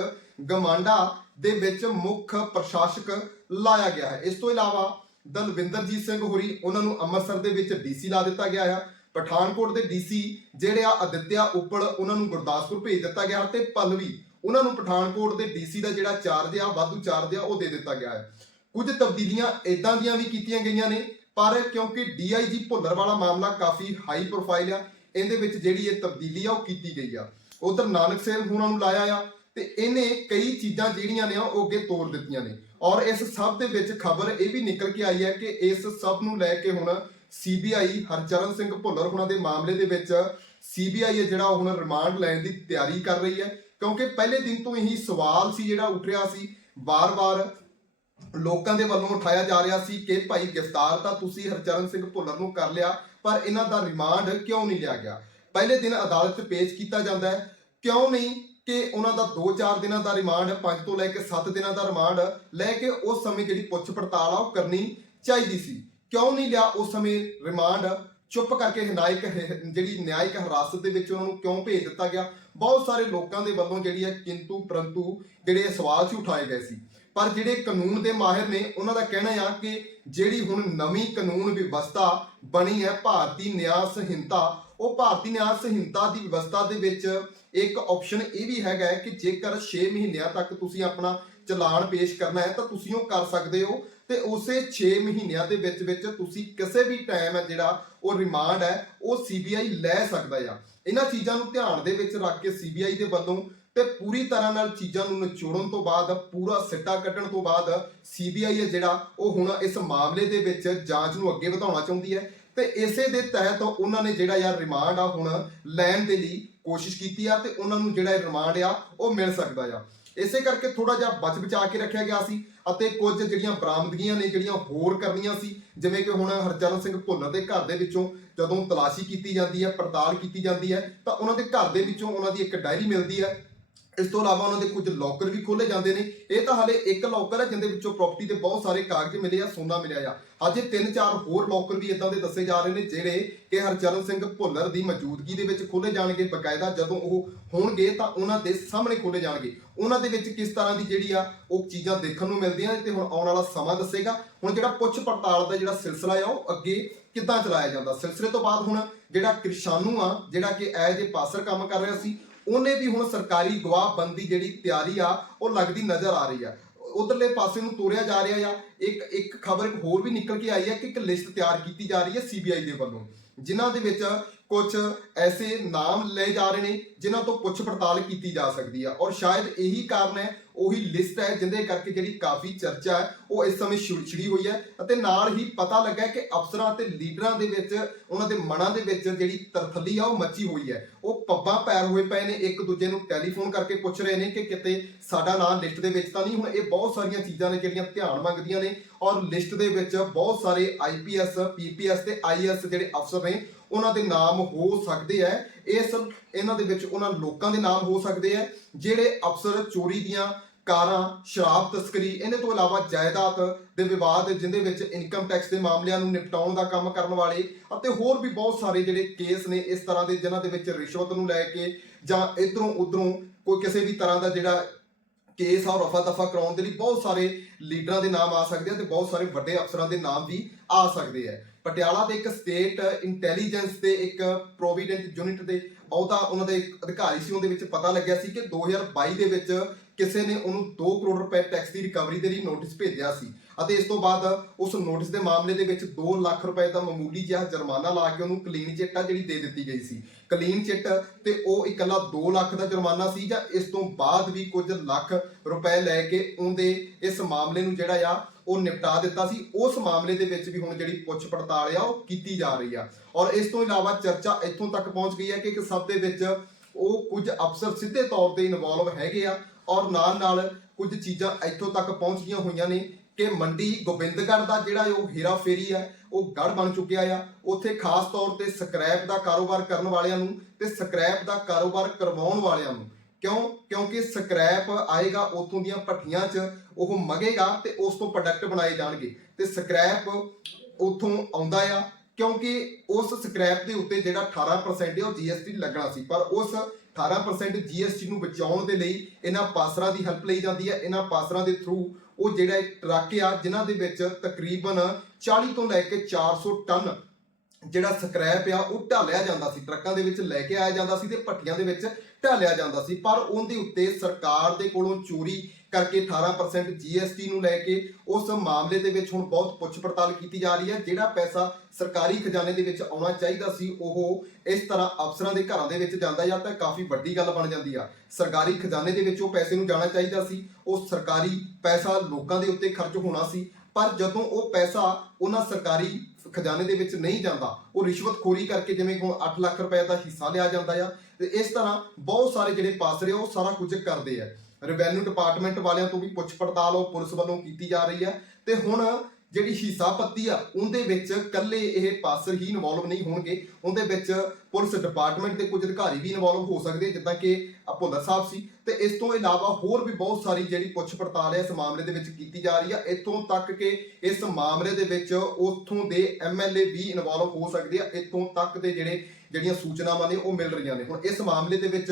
ਗਮਾਂਡਾ ਦੇ ਵਿੱਚ ਮੁੱਖ ਪ੍ਰਸ਼ਾਸਕ ਲਾਇਆ ਗਿਆ ਹੈ। ਇਸ ਤੋਂ ਇਲਾਵਾ ਦਲਵਿੰਦਰਜੀਤ ਸਿੰਘ ਹੋਰੀ, ਉਹਨਾਂ ਨੂੰ ਅੰਮ੍ਰਿਤਸਰ ਦੇ ਵਿੱਚ ਡੀਸੀ ਲਾ ਦਿੱਤਾ ਗਿਆ ਹੈ ਪਠਾਨਕੋਟ ਦੇ ਡੀਸੀ ਜਿਹੜੇ ਆ, ਅਦਿੱਤਿਆ ਉੱਪਲ, ਉਹਨਾਂ ਨੂੰ ਗੁਰਦਾਸਪੁਰ ਭੇਜ ਦਿੱਤਾ ਗਿਆ ਤੇ ਪਲਵੀ, ਉਹਨਾਂ ਨੂੰ ਪਠਾਨਕੋਟ ਦੇ ਡੀਸੀ ਦਾ ਜਿਹੜਾ ਚਾਰਜ ਆ, ਵਾਧੂ ਚਾਰਜ ਆ, ਉਹ ਦੇ ਦਿੱਤਾ ਗਿਆ ਹੈ। ਕੁਝ ਤਬਦੀਲੀਆਂ ਇਦਾਂ ਦੀਆਂ ਵੀ ਕੀਤੀਆਂ ਗਈਆਂ ਨੇ, ਪਰ ਕਿਉਂਕਿ ਡੀਆਈਜੀ ਭੁੱਲਰ ਵਾਲਾ ਮਾਮਲਾ ਕਾਫੀ ਹਾਈ ਪ੍ਰੋਫਾਈਲ ਆ, ਇਹਦੇ ਵਿੱਚ ਜਿਹੜੀ ਇਹ ਤਬਦੀਲੀ ਆ ਉਹ ਕੀਤੀ ਗਈ ਆ। ਉਧਰ ਨਾਨਕ ਸਿੰਘ ਉਹਨਾਂ ਨੂੰ ਲਾਇਆ ਆ ਤੇ ਇਹਨੇ ਕਈ ਚੀਜ਼ਾਂ ਜਿਹੜੀਆਂ ਨੇ ਉਹ ਅੱਗੇ ਤੋੜ ਦਿੱਤੀਆਂ ਨੇ। ਔਰ ਇਸ ਸਭ ਦੇ ਵਿੱਚ ਖਬਰ ਇਹ ਵੀ ਨਿਕਲ ਕੇ ਆਈ ਹੈ ਕਿ ਇਸ ਸਭ ਨੂੰ ਲੈ ਕੇ ਹੁਣ ਸੀਬੀਆਈ ਹਰਚਰਨ ਸਿੰਘ ਭੁੱਲਰ ਹੁਣਾਂ ਦੇ ਮਾਮਲੇ ਦੇ ਵਿੱਚ ਸੀਬੀਆਈ ਹੈ ਜਿਹੜਾ ਉਹ ਹੁਣ ਰਿਮਾਂਡ ਲੈਣ ਦੀ ਤਿਆਰੀ ਕਰ ਰਹੀ ਹੈ। ਕਿਉਂਕਿ ਪਹਿਲੇ ਦਿਨ ਤੋਂ ਹੀ ਸਵਾਲ ਸੀ ਜਿਹੜਾ ਉੱਠ ਰਿਹਾ ਸੀ, ਵਾਰ-ਵਾਰ ਲੋਕਾਂ ਦੇ ਵੱਲੋਂ ਉਠਾਇਆ ਜਾ ਰਿਹਾ ਸੀ ਕਿ ਭਾਈ ਗ੍ਰਿਫਤਾਰ ਤਾਂ ਤੁਸੀਂ ਹਰਚਰਨ ਸਿੰਘ ਭੁੱਲਰ ਨੂੰ ਕਰ ਲਿਆ, ਪਰ ਇਹਨਾਂ ਦਾ ਰਿਮਾਂਡ ਕਿਉਂ ਨਹੀਂ ਲਿਆ ਗਿਆ? ਪਹਿਲੇ ਦਿਨ ਅਦਾਲਤ 'ਚ ਪੇਸ਼ ਕੀਤਾ ਜਾਂਦਾ ਹੈ। ਕਿਉਂ ਨਹੀਂ ਕਿ ਉਹਨਾਂ ਦਾ 2-4 ਦਿਨਾਂ ਦਾ ਰਿਮਾਂਡ 5 ਤੋਂ ਲੈ ਕੇ 7 ਦਿਨਾਂ ਦਾ ਰਿਮਾਂਡ ਲੈ ਕੇ ਉਸ ਸਮੇਂ ਜਿਹੜੀ ਪੁੱਛ ਪੜਤਾਲ ਆ ਉਹ ਕਰਨੀ ਚਾਹੀਦੀ ਸੀ। ਕਿਉਂ ਨਹੀਂ ਲਿਆ ਉਸ ਸਮੇਂ ਰਿਮਾਂਡ? ਚੁੱਪ ਕਰਕੇ ਹਿਨਾਇਕ ਜਿਹੜੀ ਨਿਆਇਕ ਹਿਰਾਸਤ ਦੇ ਵਿੱਚ ਉਹਨਾਂ ਨੂੰ ਕਿਉਂ ਭੇਜ ਦਿੱਤਾ ਗਿਆ? ਬਹੁਤ ਸਾਰੇ ਲੋਕਾਂ ਦੇ ਵੱਲੋਂ ਜਿਹੜੀ ਹੈ ਕਿੰਤੂ ਪਰੰਤੂ ਜਿਹੜੇ ਸਵਾਲ ਸੀ ਉਠਾਏ ਗਏ ਸੀ। ਪਰ ਜਿਹੜੇ ਕਾਨੂੰਨ ਦੇ ਮਾਹਿਰ ਨੇ, ਉਹਨਾਂ ਦਾ ਕਹਿਣਾ ਆ ਕਿ ਜਿਹੜੀ ਹੁਣ ਨਵੀਂ ਕਾਨੂੰਨ ਵਿਵਸਥਾ ਬਣੀ ਹੈ, ਭਾਰਤੀ ਨਿਆਂ ਸੰਹਿਤਾ, ਉਹ ਭਾਰਤੀ ਨਿਆਂ ਸੰਹਿਤਾ ਦੀ ਵਿਵਸਥਾ ਦੇ ਵਿੱਚ ਇੱਕ ਆਪਸ਼ਨ ਇਹ ਵੀ ਹੈਗਾ ਕਿ ਜੇਕਰ 6 ਮਹੀਨਿਆਂ ਤੱਕ ਤੁਸੀਂ ਆਪਣਾ ਚਲਾਨ ਪੇਸ਼ ਕਰਨਾ ਹੈ, ਤਾਂ ਤੁਸੀਂ ਉਹ ਕਰ ਸਕਦੇ ਹੋ ਤੇ ਉਸੇ 6 ਮਹੀਨਿਆਂ ਦੇ ਵਿੱਚ ਵਿੱਚ ਤੁਸੀਂ ਕਿਸੇ ਵੀ ਟਾਈਮ ਹੈ ਜਿਹੜਾ ਉਹ ਰਿਮਾਂਡ ਹੈ, ਉਹ ਸੀਬੀਆਈ ਲੈ ਸਕਦਾ ਆ। ਇਹਨਾਂ ਚੀਜ਼ਾਂ ਨੂੰ ਧਿਆਨ ਦੇ ਵਿੱਚ ਰੱਖ ਕੇ ਸੀਬੀਆਈ ਦੇ ਵੱਲੋਂ ਤੇ ਪੂਰੀ ਤਰ੍ਹਾਂ ਨਾਲ ਚੀਜ਼ਾਂ ਨੂੰ ਨਿਚੋੜਨ ਤੋਂ ਬਾਅਦ, ਪੂਰਾ ਸਿੱਟਾ ਕੱਢਣ ਤੋਂ ਬਾਅਦ ਸੀਬੀਆਈ ਹੈ ਜਿਹੜਾ, ਉਹ ਹੁਣ ਇਸ ਮਾਮਲੇ ਦੇ ਵਿੱਚ ਜਾਂਚ ਨੂੰ ਅੱਗੇ ਵਧਾਉਣਾ ਚਾਹੁੰਦੀ ਹੈ। ਤੇ ਇਸੇ ਦੇ ਤਹਿਤ ਉਹਨਾਂ ਨੇ ਜਿਹੜਾ ਯਾਰ ਰਿਮਾਂਡ ਆ ਹੁਣ ਲੈਣ ਦੇ ਲਈ ਕੋਸ਼ਿਸ਼ ਕੀਤੀ ਆ ਤੇ ਉਹਨਾਂ ਨੂੰ ਜਿਹੜਾ ਰਿਮਾਂਡ ਆ, ਉਹ ਮਿਲ ਸਕਦਾ ਆ। ਇਸੇ ਕਰਕੇ ਥੋੜਾ ਜਿਹਾ ਬਚ ਬਚਾ ਕੇ ਰੱਖਿਆ ਗਿਆ ਸੀ ਅਤੇ ਕੁਝ ਜਿਹੜੀਆਂ ਬਰਾਮਦਗੀਆਂ ਨੇ ਜਿਹੜੀਆਂ ਹੋਰ ਕਰਨੀਆਂ ਸੀ, ਜਿਵੇਂ ਕਿ ਹੁਣ ਹਰਚਰਨ ਸਿੰਘ ਭੁੱਲਰ ਦੇ ਘਰ ਦੇ ਵਿੱਚੋਂ ਜਦੋਂ ਤਲਾਸ਼ੀ ਕੀਤੀ ਜਾਂਦੀ ਹੈ, ਪੜਤਾਲ ਕੀਤੀ ਜਾਂਦੀ ਹੈ, ਤਾਂ ਉਹਨਾਂ ਦੇ ਘਰ ਦੇ ਵਿੱਚੋਂ ਉਹਨਾਂ ਦੀ ਇੱਕ ਡਾਇਰੀ ਮਿਲਦੀ ਹੈ। ਇਸ ਤੋਂ ਇਲਾਵਾ ਉਹਨਾਂ ਦੇ ਕੁਝ ਲੋਕਰ ਵੀ ਖੋਲੇ ਜਾਂਦੇ ਨੇ। ਇਹ ਤਾਂ ਹਾਲੇ ਇੱਕ ਲੋਕਰ ਹੈ ਜਿੰਦੇ ਵਿੱਚੋਂ ਪ੍ਰਾਪਰਟੀ ਦੇ ਬਹੁਤ ਸਾਰੇ ਕਾਗਜ਼ ਮਿਲੇ ਆ, ਸੋਨਾ ਮਿਲਿਆ ਆ। ਅਜੇ ਤਿੰਨ ਚਾਰ ਹੋਰ ਲੋਕਰ ਵੀ ਇਦਾਂ ਦੇ ਦੱਸੇ ਜਾ ਰਹੇ ਨੇ, ਜਿਹੜੇ ਕਿ ਹਰਚਰਨ ਸਿੰਘ ਭੁੱਲਰ ਦੀ ਮੌਜੂਦਗੀ ਦੇ ਵਿੱਚ ਖੋਲੇ ਜਾਣਗੇ ਬਕਾਇਦਾ। ਜਦੋਂ ਉਹ ਹੋਣਗੇ ਤਾਂ ਉਹਨਾਂ ਦੇ ਸਾਹਮਣੇ ਖੋਲੇ ਜਾਣਗੇ। ਉਹਨਾਂ ਦੇ ਵਿੱਚ ਕਿਸ ਤਰ੍ਹਾਂ ਦੀ ਜਿਹੜੀ ਆ, ਉਹ ਚੀਜ਼ਾਂ ਦੇਖਣ ਨੂੰ ਮਿਲਦੀਆਂ ਤੇ ਹੁਣ ਆਉਣ ਵਾਲਾ ਸਮਾਂ ਦੱਸੇਗਾ। ਹੁਣ ਜਿਹੜਾ ਪੁੱਛ ਪੜਤਾਲ ਦਾ ਜਿਹੜਾ ਸਿਲਸਿਲਾ ਆ, ਉਹ ਅੱਗੇ ਕਿੱਦਾਂ ਚਲਾਇਆ ਜਾਂਦਾ? ਸਿਲਸਿਲੇ ਤੋਂ ਬਾਅਦ ਹੁਣ ਜਿਹੜਾ ਕ੍ਰਿਸ਼ਾਨੂ ਆ, ਜਿਹੜਾ ਕਿ ਐਜ ਏ ਪਾਸਰ ਕੰਮ ਕਰ ਰਿਹਾ ਸੀ ਉਹਨੇ ਵੀ ਹੁਣ ਸਰਕਾਰੀ ਗਵਾਹ ਬੰਦੀ ਜਿਹੜੀ ਤਿਆਰੀ ਆ, ਉਹ ਲੱਗਦੀ ਨਜ਼ਰ ਆ ਰਹੀ ਆ। ਉਧਰਲੇ ਪਾਸੇ ਨੂੰ ਤੋਰਿਆ ਜਾ ਰਿਹਾ ਆ। ਇੱਕ ਇੱਕ ਖਬਰ ਇੱਕ ਹੋਰ ਵੀ ਨਿਕਲ ਕੇ ਆਈ ਹੈ ਕਿ ਇੱਕ ਲਿਸਟ ਤਿਆਰ ਕੀਤੀ ਜਾ ਰਹੀ ਹੈ ਸੀਬੀਆਈ ਦੇ ਵੱਲੋਂ, ਜਿਨ੍ਹਾਂ ਦੇ ਵਿੱਚ ਕੁਝ ਐਸੇ ਨਾਮ ਲਏ ਜਾ ਰਹੇ ਨੇ, ਜਿਨ੍ਹਾਂ ਤੋਂ ਪੁੱਛ ਪੜਤਾਲ ਕੀਤੀ ਜਾ ਸਕਦੀ ਆ। ਔਰ ਸ਼ਾਇਦ ਇਹੀ ਕਾਰਨ ਹੈ ਉਹੀ ਲਿਸਟ ਹੈ ਜਿੰਦੇ ਕਰਕੇ ਜਿਹੜੀ ਕਾਫੀ ਚਰਚਾ ਹੈ, ਉਹ ਇਸ ਸਮੇਂ ਛਿੜ- ਹੋਈ ਹੈ ਅਤੇ ਨਾਲ ਹੀ ਪਤਾ ਲੱਗਾ ਕਿ ਅਫਸਰਾਂ ਤੇ ਲੀਡਰਾਂ ਦੇ ਵਿੱਚ, ਉਹਨਾਂ ਦੇ ਮਨਾਂ ਦੇ ਵਿੱਚ ਜਿਹੜੀ ਤਰਥੱਲੀ ਆ, ਉਹ ਮੱਚੀ ਹੋਈ ਹੈ। ਉਹ ਪੱਬਾਂ ਪੈਰ ਹੋਏ ਪਏ ਨੇ, ਇੱਕ ਦੂਜੇ ਨੂੰ ਟੈਲੀਫੋਨ ਕਰਕੇ ਪੁੱਛ ਰਹੇ ਨੇ ਕਿ ਕਿਤੇ ਸਾਡਾ ਨਾਮ ਲਿਸਟ ਦੇ ਵਿੱਚ ਤਾਂ ਨਹੀਂ, ਹੁਣ ਇਹ ਬਹੁਤ ਸਾਰੀਆਂ ਚੀਜ਼ਾਂ ਨੇ ਜਿਹੜੀਆਂ ਧਿਆਨ ਮੰਗਦੀਆਂ ਨੇ ਔਰ ਲਿਸਟ ਦੇ ਵਿੱਚ ਬਹੁਤ ਸਾਰੇ ਆਈਪੀਐਸ ਪੀਪੀਐਸ ਤੇ ਆਈਐਸ ਜਿਹੜੇ ਅਫਸਰ ਨੇ ਉਹਨਾਂ ਦੇ ਨਾਮ ਹੋ ਸਕਦੇ ਐ। ਇਸ ਇਹਨਾਂ ਦੇ ਵਿੱਚ ਉਹਨਾਂ ਲੋਕਾਂ ਦੇ ਨਾਮ ਹੋ ਸਕਦੇ ਐ। ਜਿਹੜੇ ਅਫਸਰ ਚੋਰੀ ਦੀਆਂ ਕਾਰਾਂ, ਸ਼ਰਾਬ, ਤਸਕਰੀ ਇਹਨੇ ਤੋਂ ਇਲਾਵਾ ਜਾਇਦਾਦ ਦੇ ਵਿਵਾਦ ਜਿੰਦੇ ਵਿੱਚ ਇਨਕਮ ਟੈਕਸ ਦੇ ਮਾਮਲਿਆਂ ਨੂੰ ਨਿਪਟਾਉਣ ਦਾ ਕੰਮ ਕਰਨ ਵਾਲੇ ਅਤੇ ਹੋਰ ਵੀ ਬਹੁਤ ਸਾਰੇ ਜਿਹੜੇ ਕੇਸ ਨੇ ਇਸ ਤਰ੍ਹਾਂ ਦੇ ਜਿਨ੍ਹਾਂ ਦੇ ਵਿੱਚ ਰਿਸ਼ਵਤ ਨੂੰ ਲੈ ਕੇ ਜਾਂ ਇਧਰੋਂ ਉਧਰੋਂ ਕੋਈ ਕਿਸੇ ਵੀ ਤਰ੍ਹਾਂ ਦਾ ਜਿਹੜਾ ਕੇਸ ਆ ਰਫਾ ਦਫਾ ਕਰਾਉਣ ਦੇ ਲਈ ਬਹੁਤ ਸਾਰੇ ਲੀਡਰਾਂ ਦੇ ਨਾਮ ਆ ਸਕਦੇ ਆ ਤੇ ਬਹੁਤ ਸਾਰੇ ਵੱਡੇ ਅਫਸਰਾਂ ਦੇ ਨਾਮ ਵੀ ਆ ਸਕਦੇ ਆ ਪਟਿਆਲਾ ਦੇ ਇੱਕ ਸਟੇਟ ਇੰਟੈਲੀਜੈਂਸ ਦੇ ਇੱਕ ਪ੍ਰੋਵੀਡੈਂਟ ਯੂਨਿਟ ਦੇ ਉਹਦਾ ਉਹਨਾਂ ਦੇ ਅਧਿਕਾਰੀ ਸੀ, ਉਹਦੇ ਵਿੱਚ ਪਤਾ ਲੱਗਿਆ ਸੀ ਕਿ 2022 ਦੇ ਵਿੱਚ ਕਿਸੇ ਨੇ ਉਹਨੂੰ 2 ਕਰੋੜ ਰੁਪਏ ਟੈਕਸ ਦੀ ਰਿਕਵਰੀ ਦੇ ਲਈ ਨੋਟਿਸ ਭੇਜਿਆ ਸੀ ਅਤੇ ਇਸ ਤੋਂ ਬਾਅਦ ਉਸ ਨੋਟਿਸ ਦੇ ਮਾਮਲੇ ਦੇ ਵਿੱਚ 2 ਲੱਖ ਰੁਪਏ ਦਾ ਮਾਮੂਲੀ ਜਿਹਾ ਜੁਰਮਾਨਾ ਲਾ ਕੇ ਉਹਨੂੰ ਕਲੀਨ ਚਿੱਟ ਆ ਜਿਹੜੀ ਦੇ ਦਿੱਤੀ ਗਈ ਸੀ। ਕਲੀਨ ਚਿੱਟ ਤੇ ਉਹ ਇਕੱਲਾ 2 ਲੱਖ ਦਾ ਜੁਰਮਾਨਾ ਸੀ ਜਾਂ ਇਸ ਤੋਂ ਬਾਅਦ ਵੀ ਕੁਝ ਲੱਖ ਰੁਪਏ ਲੈ ਕੇ ਉਹਦੇ ਇਸ ਮਾਮਲੇ ਨੂੰ ਜਿਹੜਾ ਆ ਉਹ ਨਿਪਟਾ ਦਿੱਤਾ ਸੀ। ਉਸ ਮਾਮਲੇ ਦੇ ਵਿੱਚ ਵੀ ਹੁਣ ਜਿਹੜੀ ਪੁੱਛ ਪੜਤਾਲ ਆ, ਉਹ ਕੀਤੀ ਜਾ ਰਹੀ ਆ। ਔਰ ਇਸ ਤੋਂ ਇਲਾਵਾ ਚਰਚਾ ਇੱਥੋਂ ਤੱਕ ਪਹੁੰਚ ਗਈ ਹੈ ਕਿ ਇੱਕ ਸਭ ਦੇ ਵਿੱਚ ਉਹ ਕੁਝ ਅਫਸਰ ਸਿੱਧੇ ਤੌਰ ਤੇ ਇਨਵੋਲਵ ਹੈਗੇ ਆ ਔਰ ਨਾਲ ਨਾਲ ਕੁਝ ਚੀਜ਼ਾਂ ਇੱਥੋਂ ਤੱਕ ਪਹੁੰਚ ਗਈਆਂ ਹੋਈਆਂ ਨੇ ਕਿ ਮੰਡੀ ਗੋਬਿੰਦਗੜ੍ਹ ਦਾ ਜਿਹੜਾ ਉਹ ਹੀਰਾ ਫੇਰੀ ਹੈ ਉਹ ਗੜ ਬਣ ਚੁੱਕਿਆ ਆ। ਉੱਥੇ ਖਾਸ ਤੌਰ ਤੇ ਸਕ੍ਰੈਪ ਦਾ ਕਾਰੋਬਾਰ ਕਰਨ ਵਾਲਿਆਂ ਨੂੰ ਤੇ ਸਕ੍ਰੈਪ ਦਾ ਕਾਰੋਬਾਰ ਕਰਵਾਉਣ ਵਾਲਿਆਂ ਨੂੰ ਕਿਉਂ, ਕਿਉਂਕਿ ਸਕ੍ਰੈਪ ਆਏਗਾ ਉਥੋਂ ਦੀਆਂ ਭੱਠੀਆਂ 'ਚ, ਉਹ ਮਗੇਗਾ ਤੇ ਉਸ ਤੋਂ ਪ੍ਰੋਡਕਟ ਬਣਾਏ ਜਾਣਗੇ। ਤੇ ਸਕ੍ਰੈਪ ਉਥੋਂ ਆਉਂਦਾ ਆ, ਕਿਉਂਕਿ ਉਸ ਸਕ੍ਰੈਪ ਦੇ ਉੱਤੇ ਜਿਹੜਾ 18% ਹੈ ਉਹ GST ਲੱਗਣਾ ਸੀ। ਪਰ ਉਸ 18% GST ਨੂੰ ਬਚਾਉਣ ਦੇ ਲਈ ਇਹਨਾਂ ਪਾਸਰਾਂ ਦੀ ਹੈਲਪ ਲਈ ਜਾਂਦੀ ਹੈ ਇਹਨਾਂ ਪਾਸਰਾਂ ਦੇ ਥਰੂ ਉਹ ਜਿਹੜਾ ਟਰੱਕ ਆ, ਜਿਨ੍ਹਾਂ ਦੇ ਵਿੱਚ ਤਕਰੀਬਨ 40 ਤੋਂ ਲੈ ਕੇ 400 ਟਨ ਜਿਹੜਾ ਸਕ੍ਰੈਪ ਆ, ਉਹ ਢਾਲਿਆ ਜਾਂਦਾ ਸੀ। ਟਰੱਕਾਂ ਦੇ ਵਿੱਚ ਲੈ ਕੇ ਆਇਆ ਜਾਂਦਾ ਸੀ ਤੇ ਭੱਟੀਆਂ ਦੇ ਵਿੱਚ ਢਾਲਿਆ ਜਾਂਦਾ ਸੀ, ਪਰ ਉਹਦੇ ਉੱਤੇ ਸਰਕਾਰ ਦੇ ਕੋਲੋਂ ਚੋਰੀ ਕਰਕੇ 18% GST ਨੂੰ ਲੈ ਕੇ ਉਸ ਮਾਮਲੇ ਦੇ ਵਿੱਚ ਹੁਣ ਬਹੁਤ ਪੁੱਛ ਪੜਤਾਲ ਕੀਤੀ ਜਾ ਰਹੀ ਹੈ, ਜਿਹੜਾ ਪੈਸਾ ਸਰਕਾਰੀ ਖਜ਼ਾਨੇ ਦੇ ਵਿੱਚ ਆਉਣਾ ਚਾਹੀਦਾ ਸੀ, ਉਹ ਇਸ ਤਰ੍ਹਾਂ ਅਫਸਰਾਂ ਦੇ ਘਰਾਂ ਦੇ ਵਿੱਚ ਜਾਂਦਾ ਜਾਂ ਤਾਂ ਕਾਫੀ ਵੱਡੀ ਗੱਲ ਬਣ ਜਾਂਦੀ ਆ। ਸਰਕਾਰੀ ਖਜ਼ਾਨੇ ਦੇ ਵਿੱਚ ਉਹ ਪੈਸੇ ਨੂੰ ਜਾਣਾ ਚਾਹੀਦਾ ਸੀ, ਉਹ ਸਰਕਾਰੀ ਪੈਸਾ ਲੋਕਾਂ ਦੇ ਉੱਤੇ ਖਰਚ ਹੋਣਾ ਸੀ, ਪਰ ਜਦੋਂ ਉਹ ਪੈਸਾ ਉਹਨਾਂ ਸਰਕਾਰੀ ਖਜ਼ਾਨੇ ਦੇ ਵਿੱਚ ਨਹੀਂ ਜਾਂਦਾ, ਉਹ ਰਿਸ਼ਵਤਖੋਰੀ ਕਰਕੇ ਜਿਵੇਂ ਕਿ ਹੁਣ 8 ਲੱਖ ਰੁਪਏ ਦਾ ਹਿੱਸਾ ਲਿਆ ਜਾਂਦਾ ਆ ਤੇ ਇਸ ਤਰ੍ਹਾਂ ਬਹੁਤ ਸਾਰੇ ਜਿਹੜੇ ਪਾਸਰੇ ਉਹ ਸਾਰਾ ਕੁਝ ਕਰਦੇ ਆ। ਰੈਵਨਿਊ ਡਿਪਾਰਟਮੈਂਟ ਵਾਲਿਆਂ ਤੋਂ ਵੀ ਪੁੱਛ ਪੜਤਾਲ ਉਹ ਪੁਲਿਸ ਵੱਲੋਂ ਕੀਤੀ ਜਾ ਰਹੀ ਹੈ ਤੇ ਹੁਣ ਜਿਹੜੀ ਹਿੱਸਾਪੱਤੀ ਆ, ਉਹਦੇ ਵਿੱਚ ਕੱਲੇ ਇਹ ਪਾਸਰ ਹੀ ਇਨਵੋਲਵ ਨਹੀਂ ਹੋਣਗੇ। ਉਹਦੇ ਵਿੱਚ ਪੁਲਿਸ ਡਿਪਾਰਟਮੈਂਟ ਦੇ ਕੁਝ ਅਧਿਕਾਰੀ ਵੀ ਇਨਵੋਲਵ ਹੋ ਸਕਦੇ, ਜਿੱਦਾਂ ਕਿ ਭੁੱਲਰ ਸਾਹਿਬ ਸੀ। ਤੇ ਇਸ ਤੋਂ ਇਲਾਵਾ ਹੋਰ ਵੀ ਬਹੁਤ ਸਾਰੀ ਜਿਹੜੀ ਪੁੱਛ ਪੜਤਾਲ ਹੈ ਇਸ ਮਾਮਲੇ ਦੇ ਵਿੱਚ ਕੀਤੀ ਜਾ ਰਹੀ ਆ। ਇੱਥੋਂ ਤੱਕ ਕਿ ਇਸ ਮਾਮਲੇ ਦੇ ਵਿੱਚ ਉੱਥੋਂ ਦੇ ਐਮਐਲਏ ਵੀ ਇਨਵੋਲਵ ਹੋ ਸਕਦੇ ਆ। ਇੱਥੋਂ ਤੱਕ ਦੇ ਜਿਹੜੇ ਜਿਹੜੀਆਂ ਸੂਚਨਾਵਾਂ ਨੇ ਉਹ ਮਿਲ ਰਹੀਆਂ ਨੇ। ਹੁਣ ਇਸ ਮਾਮਲੇ ਦੇ ਵਿੱਚ